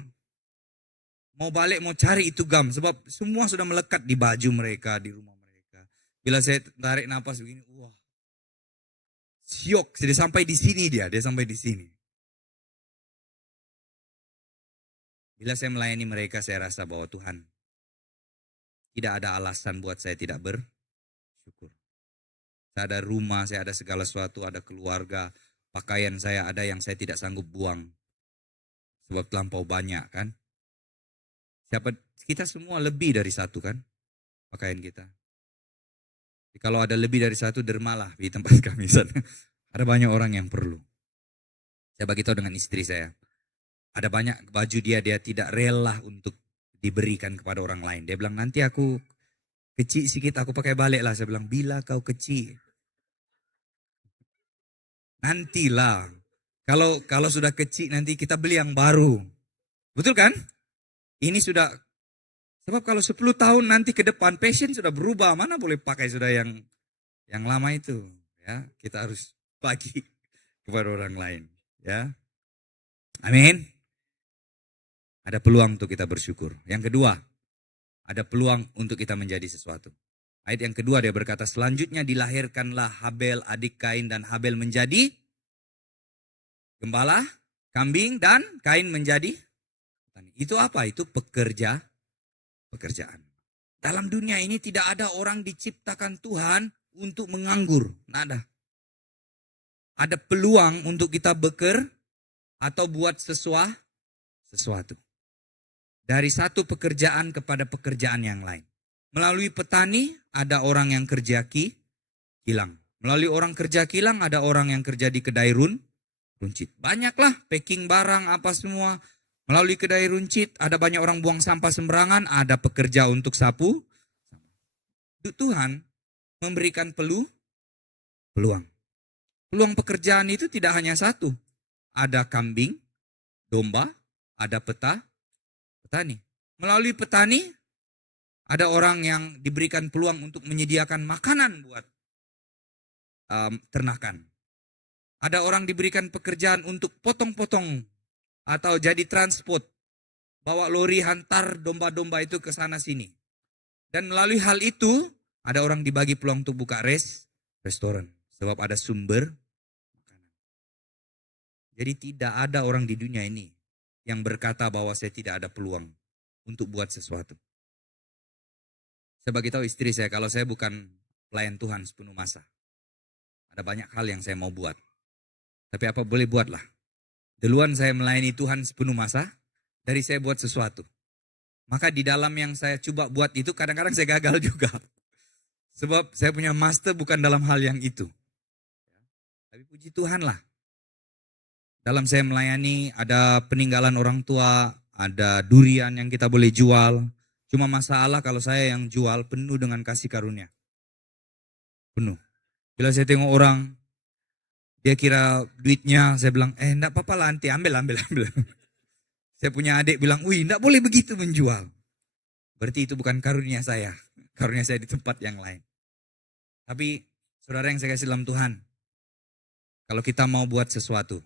mau balik, mau cari itu gam. Sebab semua sudah melekat di baju mereka, di rumah mereka. Bila saya tarik napas begini, wah. Syok, sudah sampai di sini dia sampai di sini. Bila saya melayani mereka, saya rasa bahwa Tuhan tidak ada alasan buat saya tidak bersyukur. Saya ada rumah, saya ada segala sesuatu, ada keluarga, pakaian saya ada yang saya tidak sanggup buang. Sebab terlampau banyak kan. Kita semua lebih dari satu kan, pakaian kita. Jadi kalau ada lebih dari satu, dermalah di tempat kami sana. Ada banyak orang yang perlu. Saya bagi tahu dengan istri saya. Ada banyak baju dia tidak rela untuk diberikan kepada orang lain. Dia bilang, nanti aku kecil sedikit, aku pakai balik lah. Saya bilang, bila kau kecil. Nantilah. Kalau sudah kecil, nanti kita beli yang baru. Betul kan? Ini sudah, sebab kalau 10 tahun nanti ke depan, passion sudah berubah. Mana boleh pakai sudah yang lama itu. Ya, kita harus bagi kepada orang lain. Ya, amin. Ada peluang untuk kita bersyukur. Yang kedua, ada peluang untuk kita menjadi sesuatu. Ayat yang kedua dia berkata, selanjutnya dilahirkanlah Habel adik Kain, dan Habel menjadi gembala, kambing, dan Kain menjadi petani. Itu apa? Itu pekerjaan. Dalam dunia ini tidak ada orang diciptakan Tuhan untuk menganggur. Nggak ada. Ada peluang untuk kita bekerja atau buat sesuatu. Dari satu pekerjaan kepada pekerjaan yang lain. Melalui petani ada orang yang kerja kilang. Melalui orang kerja kilang ada orang yang kerja di kedai runcit. Banyaklah packing barang apa semua. Melalui kedai runcit ada banyak orang buang sampah sembarangan, ada pekerja untuk sapu. Tuhan memberikan peluang. Peluang pekerjaan itu tidak hanya satu. Ada kambing, domba, ada petani. Melalui petani, ada orang yang diberikan peluang untuk menyediakan makanan buat ternakan. Ada orang diberikan pekerjaan untuk potong-potong atau jadi transport. Bawa lori hantar domba-domba itu ke sana sini. Dan melalui hal itu, ada orang dibagi peluang untuk buka restoran. Sebab ada sumber makanan. Jadi tidak ada orang di dunia ini yang berkata bahwa saya tidak ada peluang untuk buat sesuatu. Saya bagi tahu istri saya, kalau saya bukan pelayan Tuhan sepenuh masa, ada banyak hal yang saya mau buat. Tapi apa boleh buatlah. Duluan saya melayani Tuhan sepenuh masa, dari saya buat sesuatu. Maka di dalam yang saya coba buat itu, kadang-kadang saya gagal juga. Sebab saya punya master bukan dalam hal yang itu. Tapi puji Tuhan lah. Dalam saya melayani ada peninggalan orang tua, ada durian yang kita boleh jual. Cuma masalah kalau saya yang jual penuh dengan kasih karunia. Penuh. Bila saya tengok orang, dia kira duitnya, saya bilang, enggak apa-apa lah nanti, ambil. Saya punya adik bilang, wih enggak boleh begitu menjual. Berarti itu bukan karunia saya. Karunia saya di tempat yang lain. Tapi saudara yang saya kasih dalam Tuhan, kalau kita mau buat sesuatu,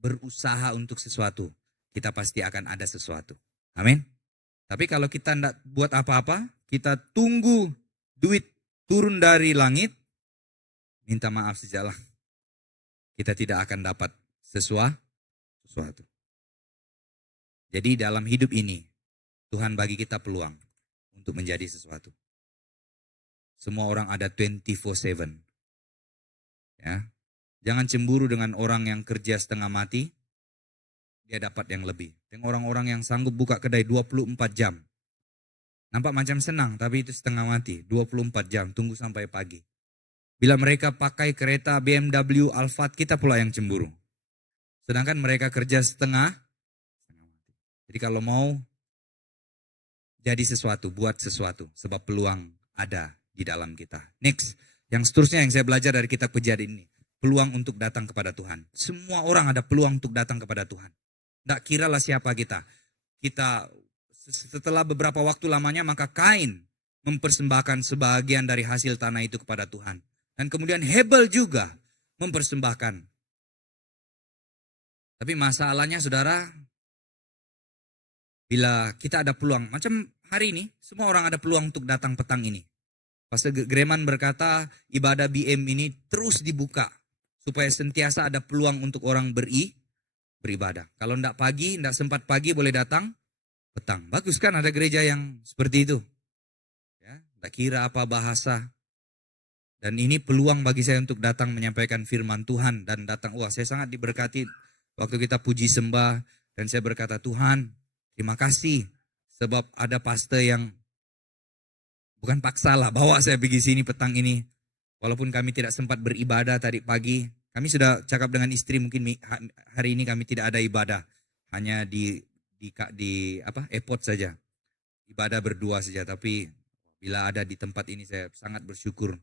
berusaha untuk sesuatu, kita pasti akan ada sesuatu. Amin. Tapi kalau kita tidak buat apa-apa, kita tunggu duit turun dari langit, minta maaf sajalah. Kita tidak akan dapat sesuatu. Jadi dalam hidup ini, Tuhan bagi kita peluang untuk menjadi sesuatu. Semua orang ada 24/7. Ya. Jangan cemburu dengan orang yang kerja setengah mati, dia dapat yang lebih. Dengan orang-orang yang sanggup buka kedai 24 jam. Nampak macam senang, tapi itu setengah mati. 24 jam, tunggu sampai pagi. Bila mereka pakai kereta BMW Alphard, kita pula yang cemburu. Sedangkan mereka kerja setengah mati. Jadi kalau mau jadi sesuatu, buat sesuatu. Sebab peluang ada di dalam kita. Next, yang seterusnya yang saya belajar dari kitab Kejadian ini. Peluang untuk datang kepada Tuhan. Semua orang ada peluang untuk datang kepada Tuhan. Tidak kiralah siapa kita. Kita setelah beberapa waktu lamanya maka Kain mempersembahkan sebagian dari hasil tanah itu kepada Tuhan. Dan kemudian Hebel juga mempersembahkan. Tapi masalahnya saudara, bila kita ada peluang, macam hari ini semua orang ada peluang untuk datang petang ini. Pastor Greman berkata ibadah BM ini terus dibuka. Supaya sentiasa ada peluang untuk orang beribadah. Kalau tidak pagi, tidak sempat pagi boleh datang petang. Bagus kan ada gereja yang seperti itu. Ya, tidak kira apa bahasa. Dan ini peluang bagi saya untuk datang menyampaikan firman Tuhan. Dan datang, wah saya sangat diberkati waktu kita puji sembah. Dan saya berkata, Tuhan terima kasih. Sebab ada pastor yang bukan paksalah bawa saya pergi sini petang ini. Walaupun kami tidak sempat beribadah tadi pagi, kami sudah cakap dengan istri mungkin hari ini kami tidak ada ibadah, hanya di airport saja, ibadah berdua saja. Tapi bila ada di tempat ini saya sangat bersyukur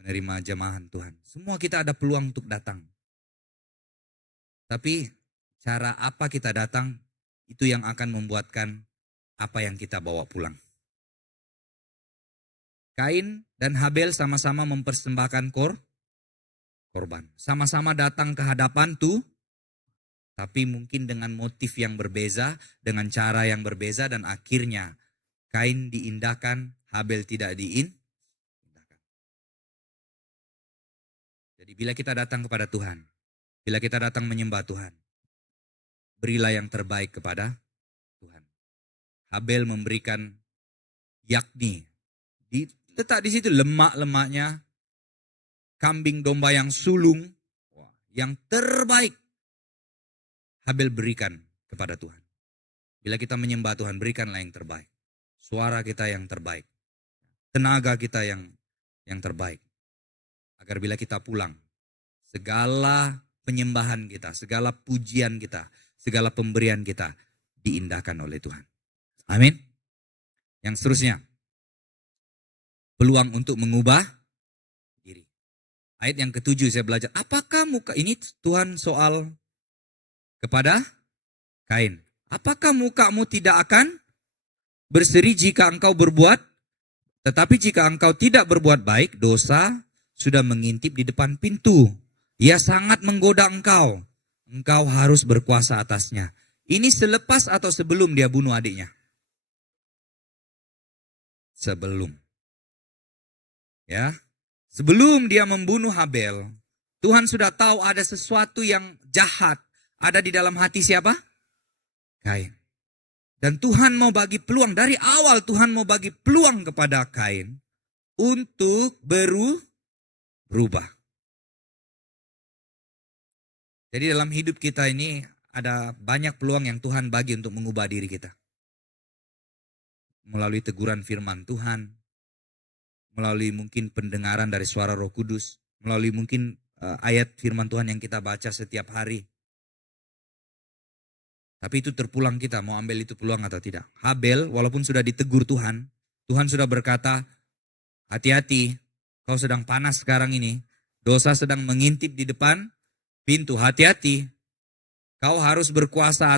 menerima jemaah Tuhan. Semua kita ada peluang untuk datang. Tapi cara apa kita datang itu yang akan membuatkan apa yang kita bawa pulang. Kain dan Habel sama-sama mempersembahkan korban. Sama-sama datang ke hadapan tapi mungkin dengan motif yang berbeza, dengan cara yang berbeza, dan akhirnya Kain diindahkan, Habel tidak diindahkan. Jadi bila kita datang kepada Tuhan, bila kita datang menyembah Tuhan, berilah yang terbaik kepada Tuhan. Habel memberikan yakni, letak di situ lemak-lemaknya, kambing domba yang sulung, yang terbaik. Habel berikan kepada Tuhan. Bila kita menyembah Tuhan, berikanlah yang terbaik. Suara kita yang terbaik. Tenaga kita yang terbaik. Agar bila kita pulang, segala penyembahan kita, segala pujian kita, segala pemberian kita diindahkan oleh Tuhan. Amin. Yang seterusnya, peluang untuk mengubah diri. Ayat yang ke-7 saya belajar. Apakah muka ini Tuhan soal kepada Kain. Apakah mukamu tidak akan berseri jika engkau berbuat? Tetapi jika engkau tidak berbuat baik, dosa sudah mengintip di depan pintu. Ia sangat menggoda engkau. Engkau harus berkuasa atasnya. Ini selepas atau sebelum dia bunuh adiknya? Sebelum. Ya, sebelum dia membunuh Habel, Tuhan sudah tahu ada sesuatu yang jahat ada di dalam hati siapa? Kain. Dan Tuhan mau bagi peluang, dari awal Tuhan mau bagi peluang kepada Kain untuk berubah. Jadi dalam hidup kita ini ada banyak peluang yang Tuhan bagi untuk mengubah diri kita. Melalui teguran firman Tuhan, melalui mungkin pendengaran dari suara Roh Kudus, melalui mungkin ayat firman Tuhan yang kita baca setiap hari. Tapi itu terpulang kita, mau ambil itu peluang atau tidak. Habel walaupun sudah ditegur Tuhan, Tuhan sudah berkata, hati-hati, kau sedang panas sekarang ini, dosa sedang mengintip di depan pintu, hati-hati. Kau harus berkuasa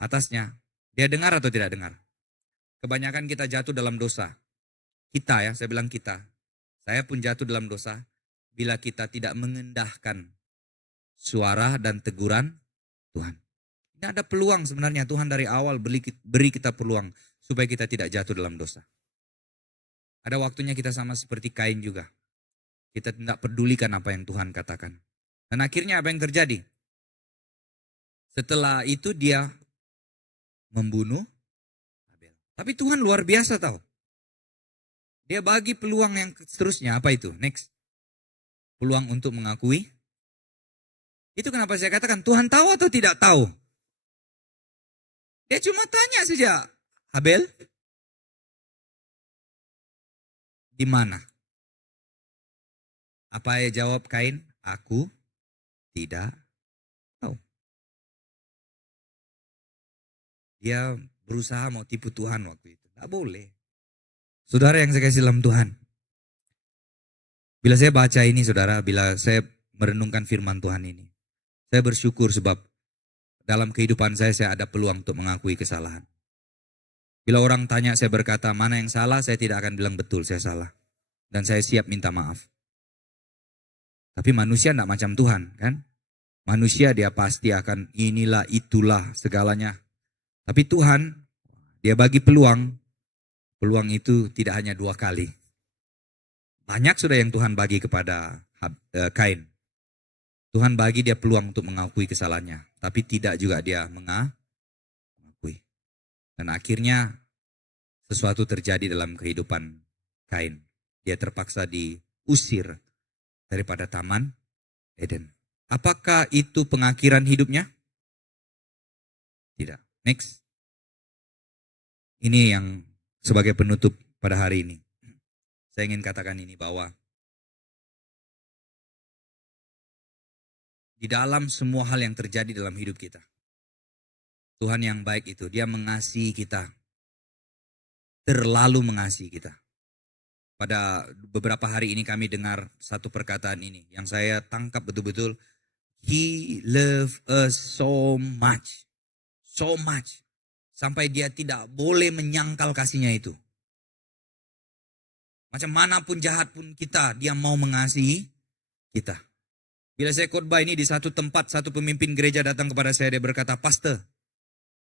atasnya. Dia dengar atau tidak dengar? Kebanyakan kita jatuh dalam dosa. Kita ya, saya bilang kita. Saya pun jatuh dalam dosa bila kita tidak mengendahkan suara dan teguran Tuhan. Ini ada peluang sebenarnya Tuhan dari awal beri kita peluang supaya kita tidak jatuh dalam dosa. Ada waktunya kita sama seperti Kain juga. Kita tidak pedulikan apa yang Tuhan katakan. Dan akhirnya apa yang terjadi? Setelah itu dia membunuh Habel. Tapi Tuhan luar biasa tahu. Dia bagi peluang yang seterusnya. Apa itu? Next. Peluang untuk mengakui. Itu kenapa saya katakan Tuhan tahu atau tidak tahu? Dia cuma tanya saja. Habel, di mana? Apa yang jawab Kain? Aku tidak tahu. Dia berusaha mau tipu Tuhan waktu itu. Tidak boleh. Saudara yang saya kasih dalam Tuhan. Bila saya baca ini saudara, bila saya merenungkan firman Tuhan ini. Saya bersyukur sebab dalam kehidupan saya ada peluang untuk mengakui kesalahan. Bila orang tanya saya berkata mana yang salah, saya tidak akan bilang betul saya salah. Dan saya siap minta maaf. Tapi manusia tidak macam Tuhan kan. Manusia dia pasti akan inilah itulah segalanya. Tapi Tuhan dia bagi peluang. Peluang itu tidak hanya 2 kali. Banyak sudah yang Tuhan bagi kepada Kain. Tuhan bagi dia peluang untuk mengakui kesalahannya. Tapi tidak juga dia mengakui. Dan akhirnya sesuatu terjadi dalam kehidupan Kain. Dia terpaksa diusir daripada Taman Eden. Apakah itu pengakhiran hidupnya? Tidak. Next. Ini yang sebagai penutup pada hari ini. Saya ingin katakan ini bahwa di dalam semua hal yang terjadi dalam hidup kita. Tuhan yang baik itu, dia mengasihi kita. Terlalu mengasihi kita. Pada beberapa hari ini kami dengar satu perkataan ini. Yang saya tangkap betul-betul. He loved us so much. So much. Sampai dia tidak boleh menyangkal kasihnya itu. Macam manapun jahat pun kita, dia mau mengasihi kita. Bila saya khotbah ini di satu tempat, satu pemimpin gereja datang kepada saya, dia berkata, Pastor,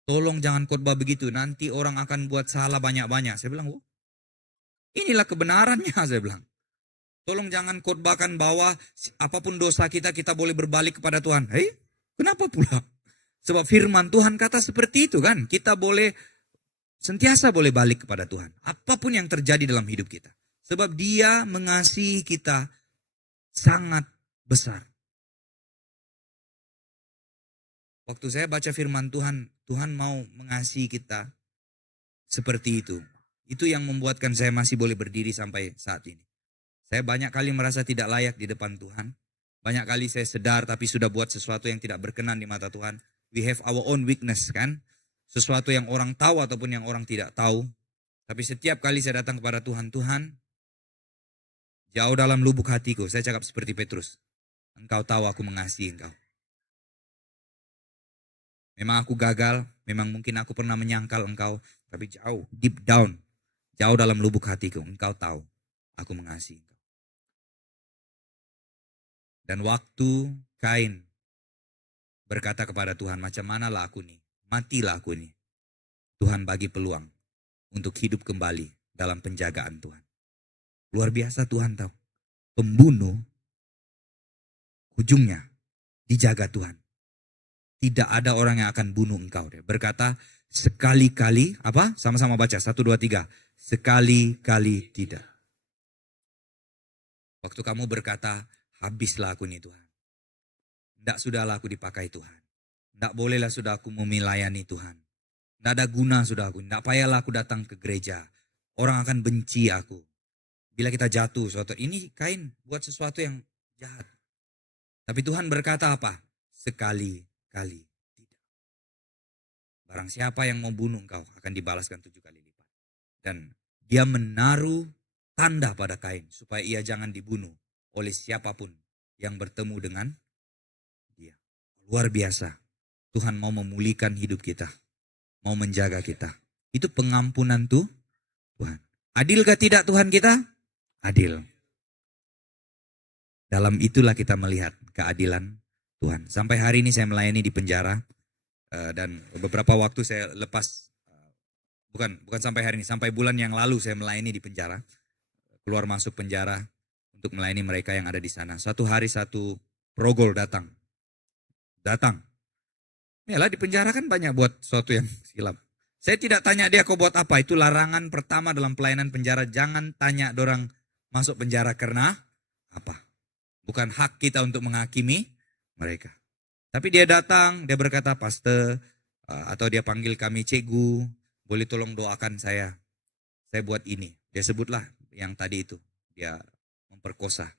tolong jangan khotbah begitu, nanti orang akan buat salah banyak-banyak. Saya bilang, oh, inilah kebenarannya, saya bilang. Tolong jangan khotbahkan bahwa apapun dosa kita, kita boleh berbalik kepada Tuhan. Hei, kenapa pula? Sebab firman Tuhan kata seperti itu kan. Kita boleh, sentiasa boleh balik kepada Tuhan. Apapun yang terjadi dalam hidup kita. Sebab dia mengasihi kita sangat besar. Waktu saya baca firman Tuhan, Tuhan mau mengasihi kita seperti itu. Itu yang membuatkan saya masih boleh berdiri sampai saat ini. Saya banyak kali merasa tidak layak di depan Tuhan. Banyak kali saya sedar tapi sudah buat sesuatu yang tidak berkenan di mata Tuhan. We have our own weakness kan. Sesuatu yang orang tahu ataupun yang orang tidak tahu. Tapi setiap kali saya datang kepada Tuhan, Tuhan, jauh dalam lubuk hatiku, saya cakap seperti Petrus. Engkau tahu aku mengasihi engkau. Memang aku gagal, memang mungkin aku pernah menyangkal engkau, tapi jauh, deep down, jauh dalam lubuk hatiku, engkau tahu aku mengasihi engkau. Dan waktu Kain berkata kepada Tuhan, macam manalah aku nih, matilah aku nih. Tuhan bagi peluang untuk hidup kembali dalam penjagaan Tuhan. Luar biasa Tuhan tahu. Pembunuh, ujungnya dijaga Tuhan. Tidak ada orang yang akan bunuh engkau. Dia berkata, sekali-kali, apa? Sama-sama baca, 1, 2, 3. Sekali-kali tidak. Waktu kamu berkata, habislah aku nih Tuhan. Tidak sudahlah aku dipakai Tuhan. Tidak bolehlah sudah aku melayani Tuhan. Tidak ada guna sudah aku. Tidak payahlah aku datang ke gereja. Orang akan benci aku. Bila kita jatuh, suatu ini Kain buat sesuatu yang jahat. Tapi Tuhan berkata apa? Sekali-kali tidak. Barang siapa yang mau bunuh engkau akan dibalaskan 7 kali lipat. Dan dia menaruh tanda pada Kain supaya ia jangan dibunuh oleh siapapun yang bertemu dengan dia. Luar biasa. Tuhan mau memulihkan hidup kita. Mau menjaga kita. Itu pengampunan tuh Tuhan. Adilkah tidak Tuhan kita? Adil. Dalam itulah kita melihat keadilan Tuhan. Sampai hari ini saya melayani di penjara. Dan beberapa waktu saya lepas Bukan sampai hari ini, sampai bulan yang lalu saya melayani di penjara. Keluar masuk penjara untuk melayani mereka yang ada di sana. Suatu hari satu progol datang. Yalah, di penjara kan banyak buat sesuatu yang silap. Saya tidak tanya dia kau buat apa. Itu larangan pertama dalam pelayanan penjara. Jangan tanya dorang masuk penjara karena apa. Bukan hak kita untuk menghakimi mereka. Tapi dia datang, dia berkata, pastor, atau dia panggil kami cikgu, boleh tolong doakan saya. Saya buat ini. Dia sebutlah yang tadi itu. Dia memperkosa.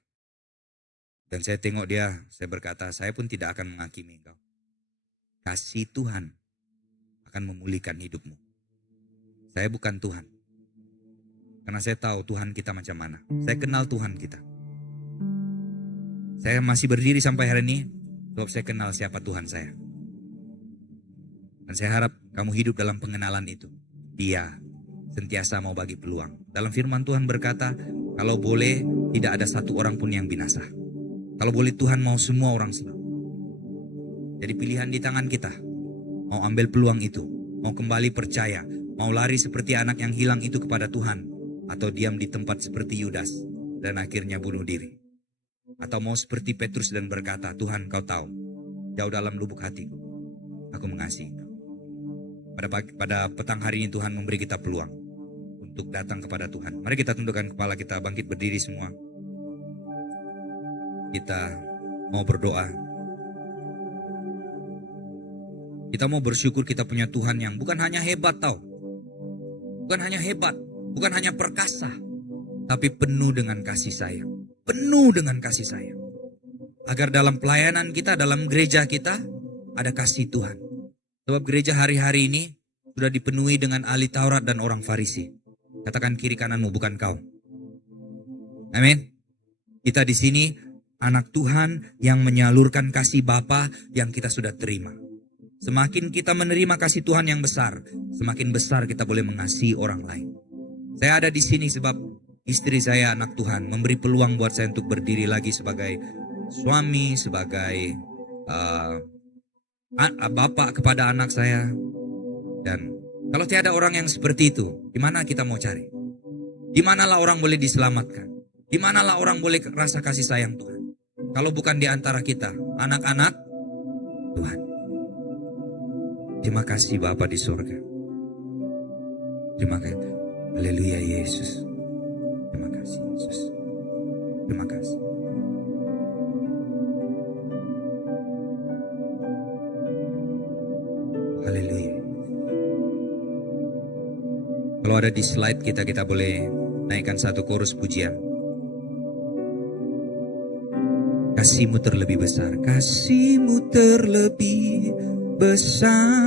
Dan saya tengok dia, saya berkata, saya pun tidak akan menghakimi engkau. Kasih Tuhan akan memulihkan hidupmu. Saya bukan Tuhan. Karena saya tahu Tuhan kita macam mana. Saya kenal Tuhan kita. Saya masih berdiri sampai hari ini sebab saya kenal siapa Tuhan saya. Dan saya harap kamu hidup dalam pengenalan itu. Dia sentiasa mau bagi peluang. Dalam firman Tuhan berkata, kalau boleh tidak ada satu orang pun yang binasa. Kalau boleh Tuhan mau semua orang selamat. Jadi pilihan di tangan kita. Mau ambil peluang itu. Mau kembali percaya. Mau lari seperti anak yang hilang itu kepada Tuhan. Atau diam di tempat seperti Yudas. Dan akhirnya bunuh diri. Atau mau seperti Petrus dan berkata, Tuhan kau tahu. Jauh dalam lubuk hatiku. Aku mengasihi engkau. Pada petang hari ini Tuhan memberi kita peluang. Untuk datang kepada Tuhan. Mari kita tundukkan kepala kita. Bangkit berdiri semua. Kita mau berdoa. Kita mau bersyukur kita punya Tuhan yang bukan hanya hebat tahu. Bukan hanya hebat. Bukan hanya perkasa. Tapi penuh dengan kasih sayang. Penuh dengan kasih sayang. Agar dalam pelayanan kita, dalam gereja kita, ada kasih Tuhan. Sebab gereja hari-hari ini sudah dipenuhi dengan ahli Taurat dan orang Farisi. Katakan kiri kananmu, bukan kau. Amin. Kita di sini anak Tuhan yang menyalurkan kasih Bapa yang kita sudah terima. Semakin kita menerima kasih Tuhan yang besar, semakin besar kita boleh mengasihi orang lain. Saya ada di sini sebab istri saya anak Tuhan memberi peluang buat saya untuk berdiri lagi sebagai suami, sebagai bapak kepada anak saya. Dan kalau tiada orang yang seperti itu, di mana kita mau cari? Di manalah orang boleh diselamatkan? Di manalah orang boleh rasa kasih sayang Tuhan? Kalau bukan di antara kita, anak-anak Tuhan. Terima kasih Bapa di surga. Terima kasih. Haleluya Yesus. Terima kasih Yesus. Terima kasih. Haleluya. Kalau ada di slide kita boleh naikkan satu chorus pujian. Kasih-Mu terlebih besar. Kasih-Mu terlebih besar.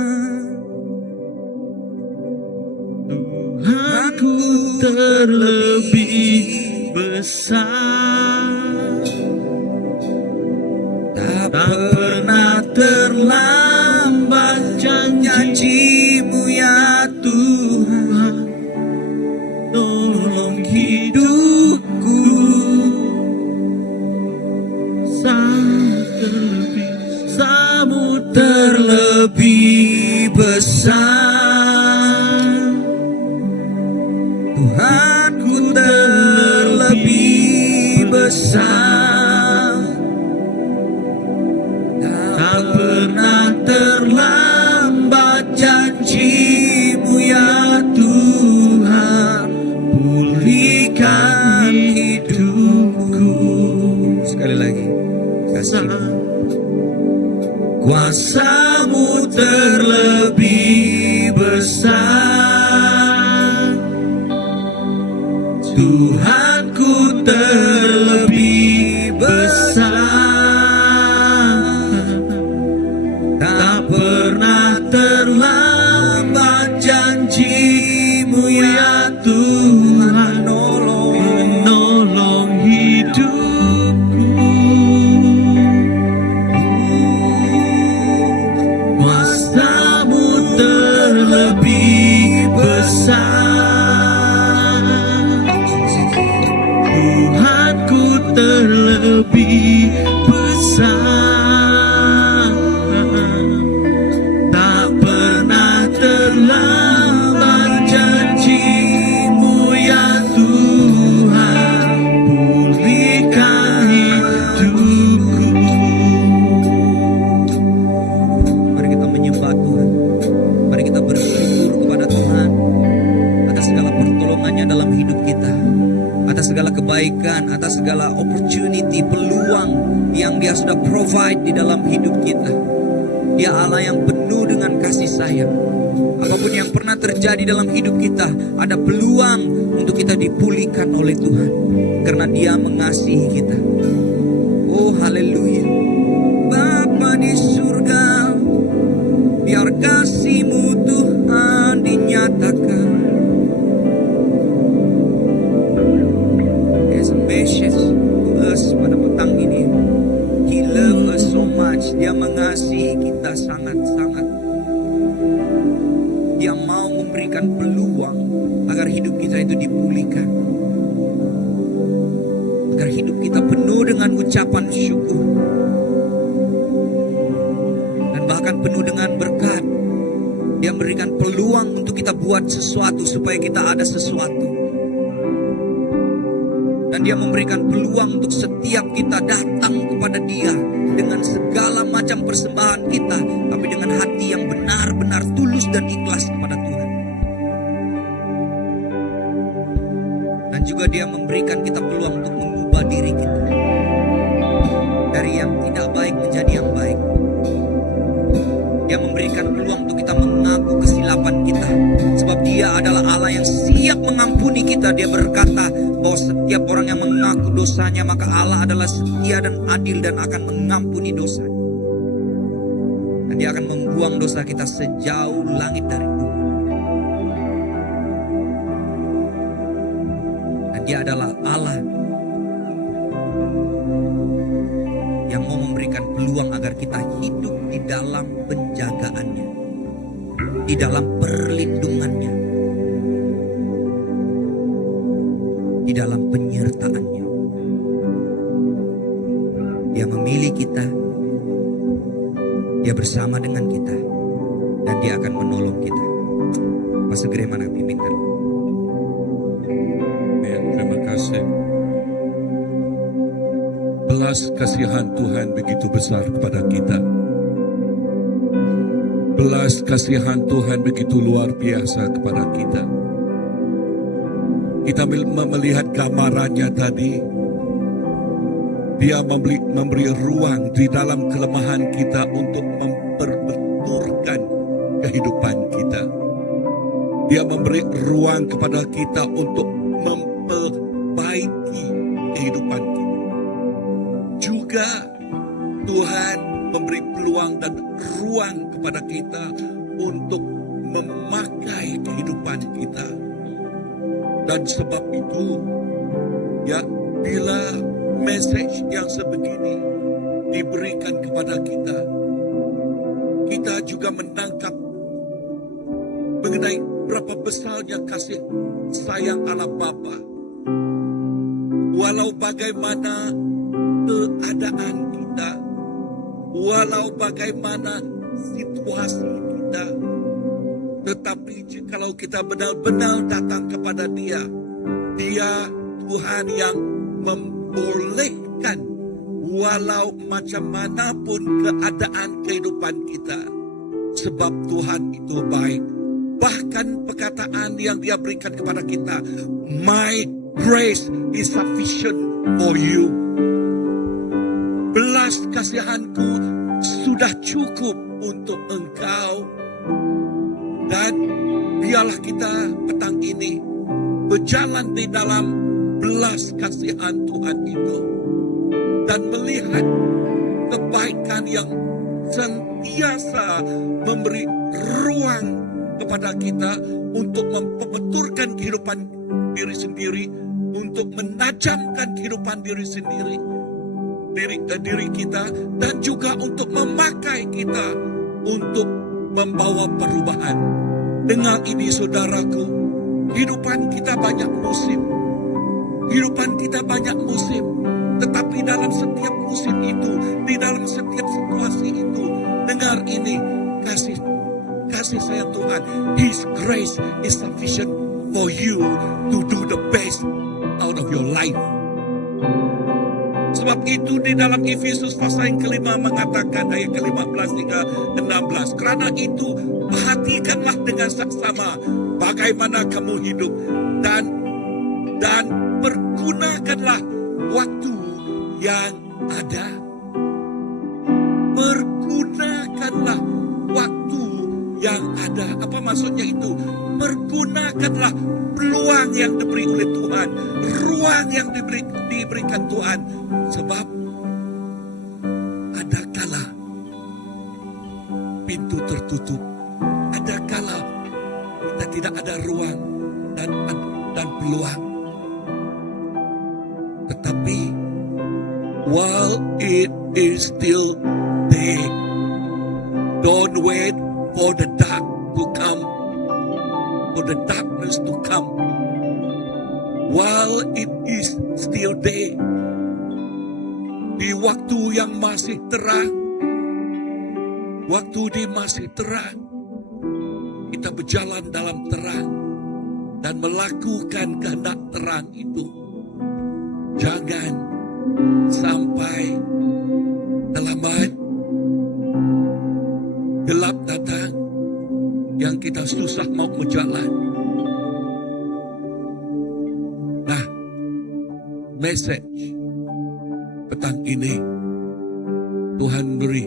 Tuhanku terlebih besar. Tak pernah terlambat janji-Mu ya Tuhan. Tolong hidupku Samud terlebih besar. Tuhanku terlebih besar. Tak pernah terlambat janji-Mu ya Tuhan. Pulihkan hidupku. Sekali lagi. Kasih. Kuasa-Mu terlebih besar. Tuhanku terlebih besar. Tak pernah terlambat janji-Mu ya Tuhan. Menolong hidupku. Kuasa-Mu terlebih besar. Tuhanku terlebih besar. Tak pernah terlambat atas segala kebaikan, atas segala opportunity, peluang yang Dia sudah provide di dalam hidup kita. Dia Allah yang penuh dengan kasih sayang. Apapun yang pernah terjadi dalam hidup kita, ada peluang untuk kita dipulihkan oleh Tuhan. Karena Dia mengasihi kita. Oh haleluya. Bapa di surga, biar kasih-Mu Tuhan dinyatakan. There's a message to us pada petang ini. He loves us so much. Dia mengasihi kita sangat-sangat. Dia mau memberikan peluang agar hidup kita itu dipulihkan. Agar hidup kita penuh dengan ucapan syukur. Dan bahkan penuh dengan berkat. Dia memberikan peluang untuk kita buat sesuatu supaya kita ada sesuatu. Dan Dia memberikan peluang untuk setiap kita datang kepada Dia dengan segala macam persembahan kita, tapi dengan hati yang benar-benar tulus dan ikhlas kepada Tuhan. Dan juga Dia memberikan kita peluang untuk mengubah diri kita dari yang tidak baik menjadi yang baik. Dia memberikan peluang untuk kita mengaku kesilapan kita, sebab Dia adalah Allah yang siap mengampuni kita. Dia berkata bahwa setiap orang yang mengaku dosanya, maka Allah adalah setia dan adil dan akan mengampuni dosa. Dan Dia akan membuang dosa kita sejauh langit dari bumi. Dan Dia adalah Allah yang mau memberikan peluang agar kita hidup di dalam penjagaannya, di dalam perlindungannya, di dalam penyertaannya. Dia memilih kita, Dia bersama dengan kita, dan Dia akan menolong kita. Pastor Graham anak pimpin terus. Terima kasih. Belas kasihan Tuhan begitu besar kepada kita. Belas kasihan Tuhan begitu luar biasa kepada kita. Kita melihat gambarannya tadi. Dia memberi ruang di dalam kelemahan kita untuk memperbetulkan kehidupan kita. Dia memberi ruang kepada kita untuk memperbaiki kehidupan kita. Juga Tuhan memberi peluang dan ruang kepada kita untuk memakai kehidupan kita. Dan sebab itu, ya, bila message yang sebegini diberikan kepada kita, kita juga menangkap mengenai berapa besarnya kasih sayang Allah Bapa. Walau bagaimana keadaan kita, walau bagaimana situasi kita, tetapi jikalau kita benar-benar datang kepada Dia, Dia Tuhan yang membolehkan walau macam manapun keadaan kehidupan kita, sebab Tuhan itu baik. Bahkan perkataan yang Dia berikan kepada kita, my grace is sufficient for you. Belas kasihanku sudah cukup untuk engkau. Dan biarlah kita petang ini berjalan di dalam belas kasihan Tuhan itu, dan melihat kebaikan yang sentiasa memberi ruang kepada kita untuk memperbeturkan kehidupan diri sendiri, untuk menajamkan kehidupan diri sendiri, diri kita, dan juga untuk memakai kita untuk membawa perubahan. Dengar ini saudaraku, kehidupan kita banyak musim. Kehidupan kita banyak musim. Tetapi dalam setiap musim itu, di dalam setiap situasi itu, dengar ini, kasih sayang Tuhan. His grace is sufficient for you to do the best out of your life. Sebab itu di dalam Efesus pasal yang kelima mengatakan ayat ke-15 hingga 16. Karena itu perhatikanlah dengan saksama bagaimana kamu hidup dan Pergunakanlah waktu yang ada. Pergunakanlah waktu yang ada. Apa maksudnya itu? Pergunakanlah peluang yang diberi oleh Tuhan, ruang yang diberikan Tuhan. Sebab ada kala pintu tertutup, ada kala kita tidak ada ruang dan peluang. Tetapi while it is still day, don't wait for the dark to come, for the darkness to come. While it is still day, di waktu yang masih terang, waktu di masih terang, kita berjalan dalam terang dan melakukan kehendak terang itu. Jangan sampai terlambat, gelap datang, yang kita susah mau berjalan. Nah, message petang ini, Tuhan beri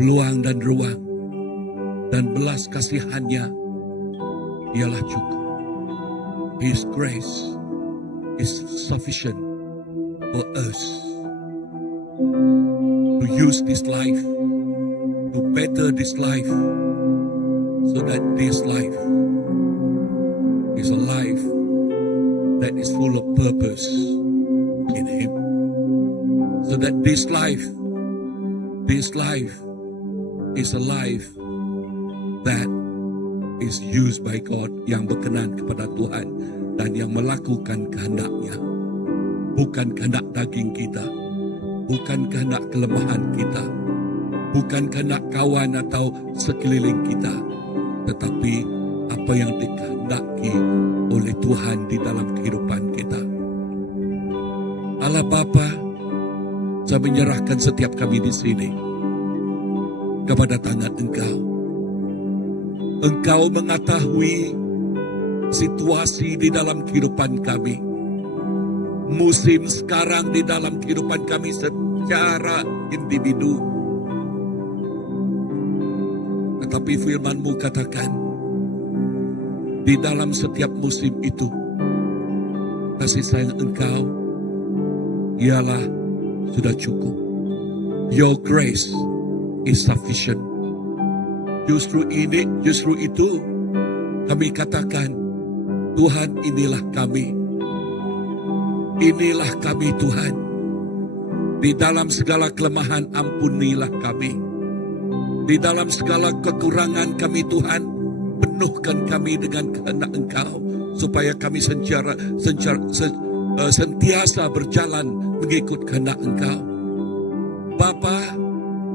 peluang dan ruang, dan belas kasihannya ialah cukup. His grace is sufficient for us to use this life, to better this life, so that this life is a life that is full of purpose in Him. So that this life is a life that is used by God, yang berkenan kepada Tuhan dan yang melakukan kehendak-Nya. Bukan kehendak daging kita, bukan kehendak kelemahan kita, bukan kehendak kawan atau sekeliling kita, tetapi apa yang dikehendaki oleh Tuhan di dalam kehidupan kita. Allah Bapa, saya menyerahkan setiap kami di sini kepada tangan Engkau. Engkau mengetahui situasi di dalam kehidupan kami, musim sekarang di dalam kehidupan kami secara individu. Tetapi firman-Mu katakan, di dalam setiap musim itu, kasih sayang Engkau ialah sudah cukup. Your grace is sufficient. Justru itu kami katakan, Tuhan, inilah kami. Inilah kami, Tuhan. Di dalam segala kelemahan, ampunilah kami. Di dalam segala kekurangan kami, Tuhan, penuhkan kami dengan kehendak Engkau, supaya kami sentiasa berjalan mengikut kehendak Engkau. Bapa,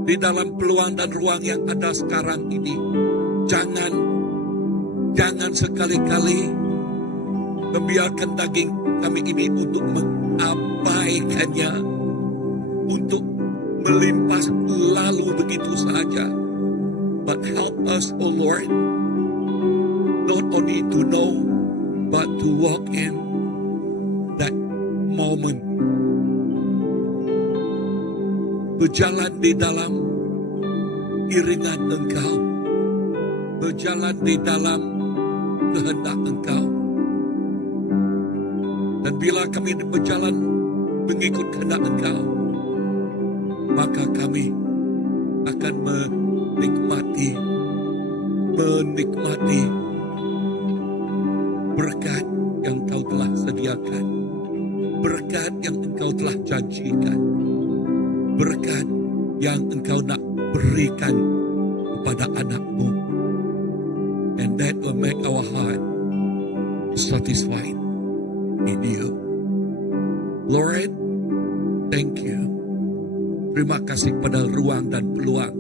di dalam peluang dan ruang yang ada sekarang ini, jangan sekali-kali membiarkan daging kami ini untuk mengabaikannya, untuk melimpas lalu begitu saja. But help us, O Lord, not only to know, but to walk in that moment. Berjalan di dalam iringan Engkau, berjalan di dalam kehendak Engkau. Dan bila kami berjalan mengikut kehendak Engkau, maka kami akan menikmati berkat yang Engkau telah sediakan, berkat yang Engkau telah janjikan, berkat yang Engkau nak berikan kepada anak-Mu. And that will make our heart satisfied in You. Lord, thank You. Terima kasih pada ruang dan peluang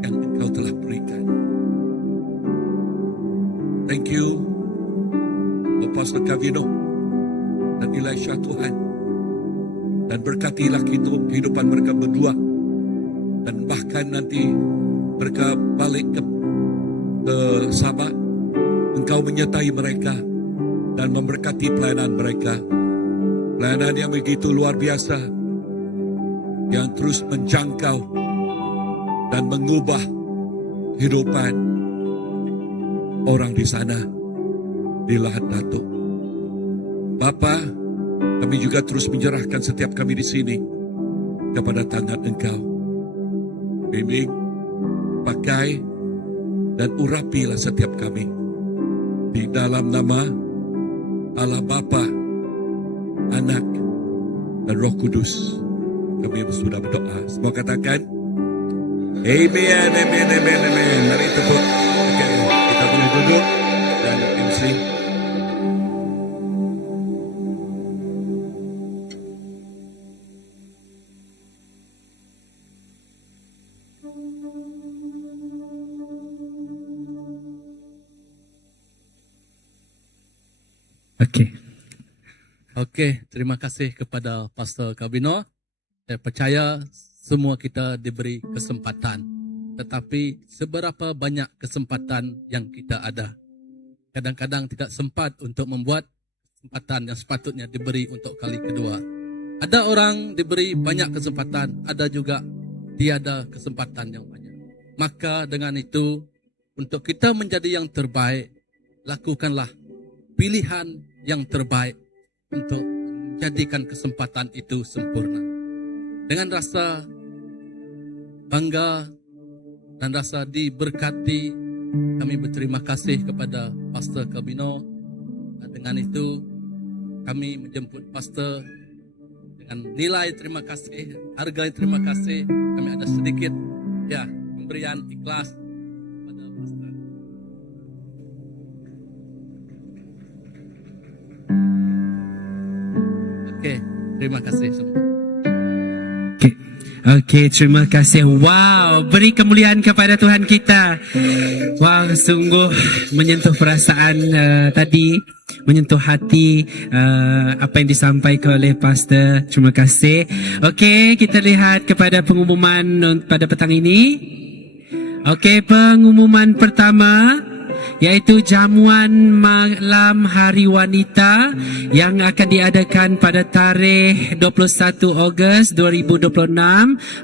yang Engkau telah berikan. Thank You, Pastor Kavino dan Elisha, Tuhan. Dan berkatilah kehidupan mereka berdua. Dan bahkan nanti mereka balik ke Sabah, Engkau menyertai mereka dan memberkati pelayanan mereka. Pelayanan yang begitu luar biasa, yang terus menjangkau dan mengubah kehidupan orang di sana, di Lahad Datuk. Bapa, kami juga terus menyerahkan setiap kami di sini kepada tangan Engkau. Bimbing, pakai, dan urapilah setiap kami. Di dalam nama Allah Bapa, Anak, dan Roh Kudus, kami sudah berdoa. Semua katakan, Amen, amen, amen, amen. Mari tepuk. Okay, kita boleh duduk dan MC. Okey. Okey, terima kasih kepada Pastor Kabino. Saya percaya semua kita diberi kesempatan. Tetapi seberapa banyak kesempatan yang kita ada? Kadang-kadang tidak sempat untuk membuat kesempatan yang sepatutnya diberi untuk kali kedua. Ada orang diberi banyak kesempatan, ada juga tiada kesempatan yang banyak. Maka dengan itu, untuk kita menjadi yang terbaik, lakukanlah pilihan yang terbaik untuk menjadikan kesempatan itu sempurna. Dengan rasa bangga dan rasa diberkati, kami berterima kasih kepada Pastor Kabino. Dengan itu, kami menjemput Pastor dengan nilai terima kasih, harga terima kasih. Kami ada sedikit pemberian ikhlas kepada Pastor. Okey, terima kasih semua. Okey, terima kasih. Wow, beri kemuliaan kepada Tuhan kita. Wow, sungguh menyentuh perasaan tadi, menyentuh hati apa yang disampaikan oleh Pastor. Terima kasih. Okey, kita lihat kepada pengumuman pada petang ini. Okey, pengumuman pertama iaitu jamuan malam Hari Wanita yang akan diadakan pada tarikh 21 Ogos 2026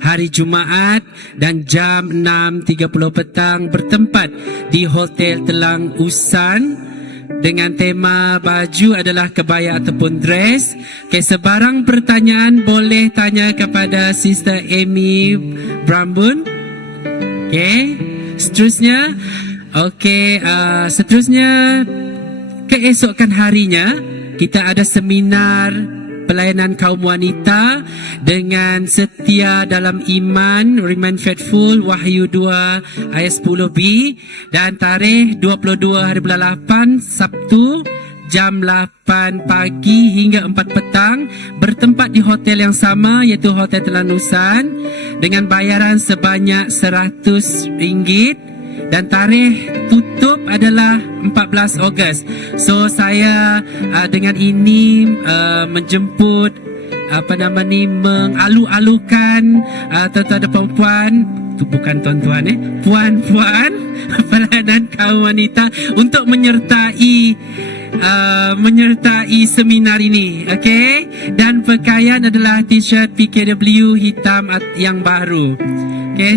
hari Jumaat dan jam 6.30 petang bertempat di Hotel Telang Usan dengan tema baju adalah kebaya ataupun dress. Okay, sebarang pertanyaan boleh tanya kepada Sister Amy Brambun. Okay, seterusnya seterusnya keesokan harinya kita ada seminar pelayanan kaum wanita dengan setia dalam iman, remain faithful, Wahyu 2 ayat 10b, dan tarikh 22 hari bulan 8 Sabtu jam 8 pagi hingga 4 petang bertempat di hotel yang sama iaitu Hotel Telanusan dengan bayaran sebanyak RM100 dan tarikh tutup adalah 14 Ogos. So saya dengan ini menjemput mengalu-alukan tuan-tuan dan perempuan, itu bukan tuan-tuan puan-puan pelayanan kaum wanita untuk menyertai seminar ini. Okey, dan pakaian adalah t-shirt PKW hitam yang baru. Okey,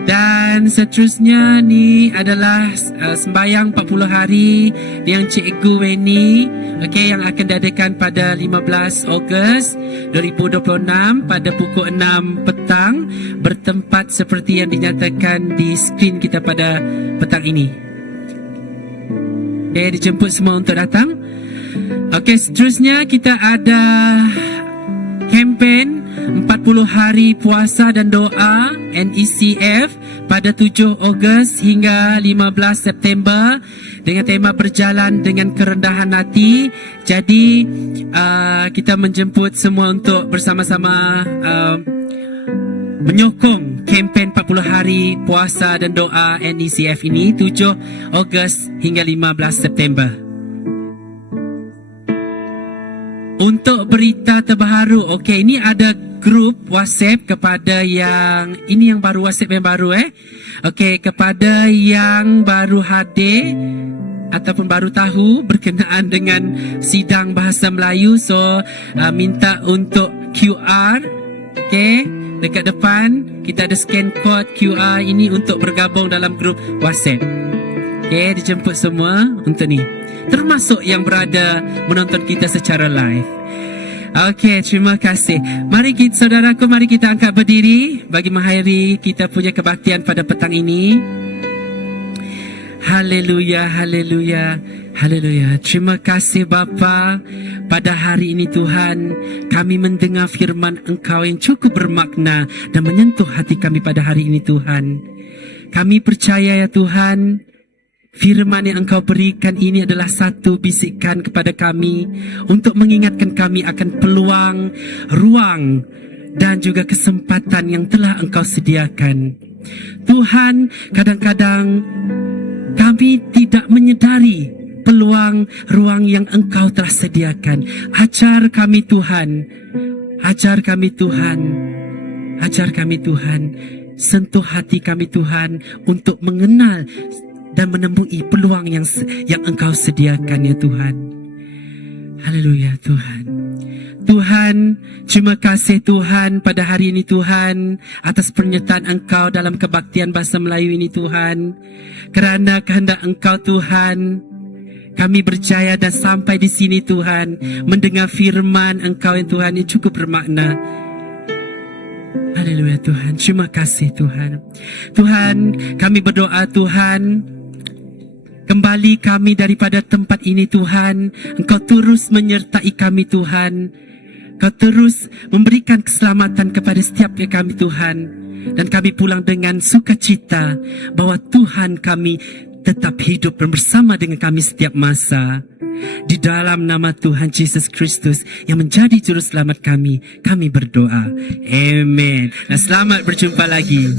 dan seterusnya ni adalah sembahyang 40 hari yang Cikgu Weni yang akan diadakan pada 15 Ogos 2026 pada pukul 6 petang bertempat seperti yang dinyatakan di skrin kita pada petang ini. Dijemput semua untuk datang. Seterusnya kita ada kempen 40 hari puasa dan doa NECF pada 7 Ogos hingga 15 September dengan tema berjalan dengan kerendahan hati. Jadi kita menjemput semua untuk bersama-sama menyokong kempen 40 hari puasa dan doa NECF ini 7 Ogos hingga 15 September. Untuk berita terbaru, ini ada grup WhatsApp kepada yang ini yang baru WhatsApp yang baru kepada yang baru hadir ataupun baru tahu berkenaan dengan sidang bahasa Melayu, so minta untuk QR, okay, dekat depan kita ada scan code QR ini untuk bergabung dalam grup WhatsApp. Okay, dijemput semua untuk ni, termasuk yang berada menonton kita secara live. Okey, terima kasih. Mari kita, saudaraku, mari kita angkat berdiri bagi mengakhiri kita punya kebaktian pada petang ini. Haleluya, haleluya, haleluya. Terima kasih Bapa. Pada hari ini Tuhan, kami mendengar firman Engkau yang cukup bermakna dan menyentuh hati kami pada hari ini Tuhan. Kami percaya ya Tuhan, firman yang Engkau berikan ini adalah satu bisikan kepada kami untuk mengingatkan kami akan peluang, ruang dan juga kesempatan yang telah Engkau sediakan. Tuhan, kadang-kadang kami tidak menyedari peluang, ruang yang Engkau telah sediakan. Ajar kami Tuhan, ajar kami Tuhan, ajar kami Tuhan, sentuh hati kami Tuhan untuk mengenal dan menemui peluang yang Engkau sediakan ya Tuhan. Haleluya Tuhan. Tuhan, terima kasih Tuhan pada hari ini Tuhan atas pernyataan Engkau dalam kebaktian bahasa Melayu ini Tuhan. Kerana kehendak Engkau Tuhan, kami berjaya dan sampai di sini Tuhan, mendengar firman Engkau yang Tuhan yang cukup bermakna. Haleluya Tuhan, terima kasih Tuhan. Tuhan, kami berdoa Tuhan, kembali kami daripada tempat ini Tuhan, Engkau terus menyertai kami Tuhan. Engkau terus memberikan keselamatan kepada setiap kami Tuhan. Dan kami pulang dengan sukacita bahwa Tuhan kami tetap hidup dan bersama dengan kami setiap masa. Di dalam nama Tuhan Yesus Kristus yang menjadi juru selamat kami berdoa. Amen. Dan selamat berjumpa lagi.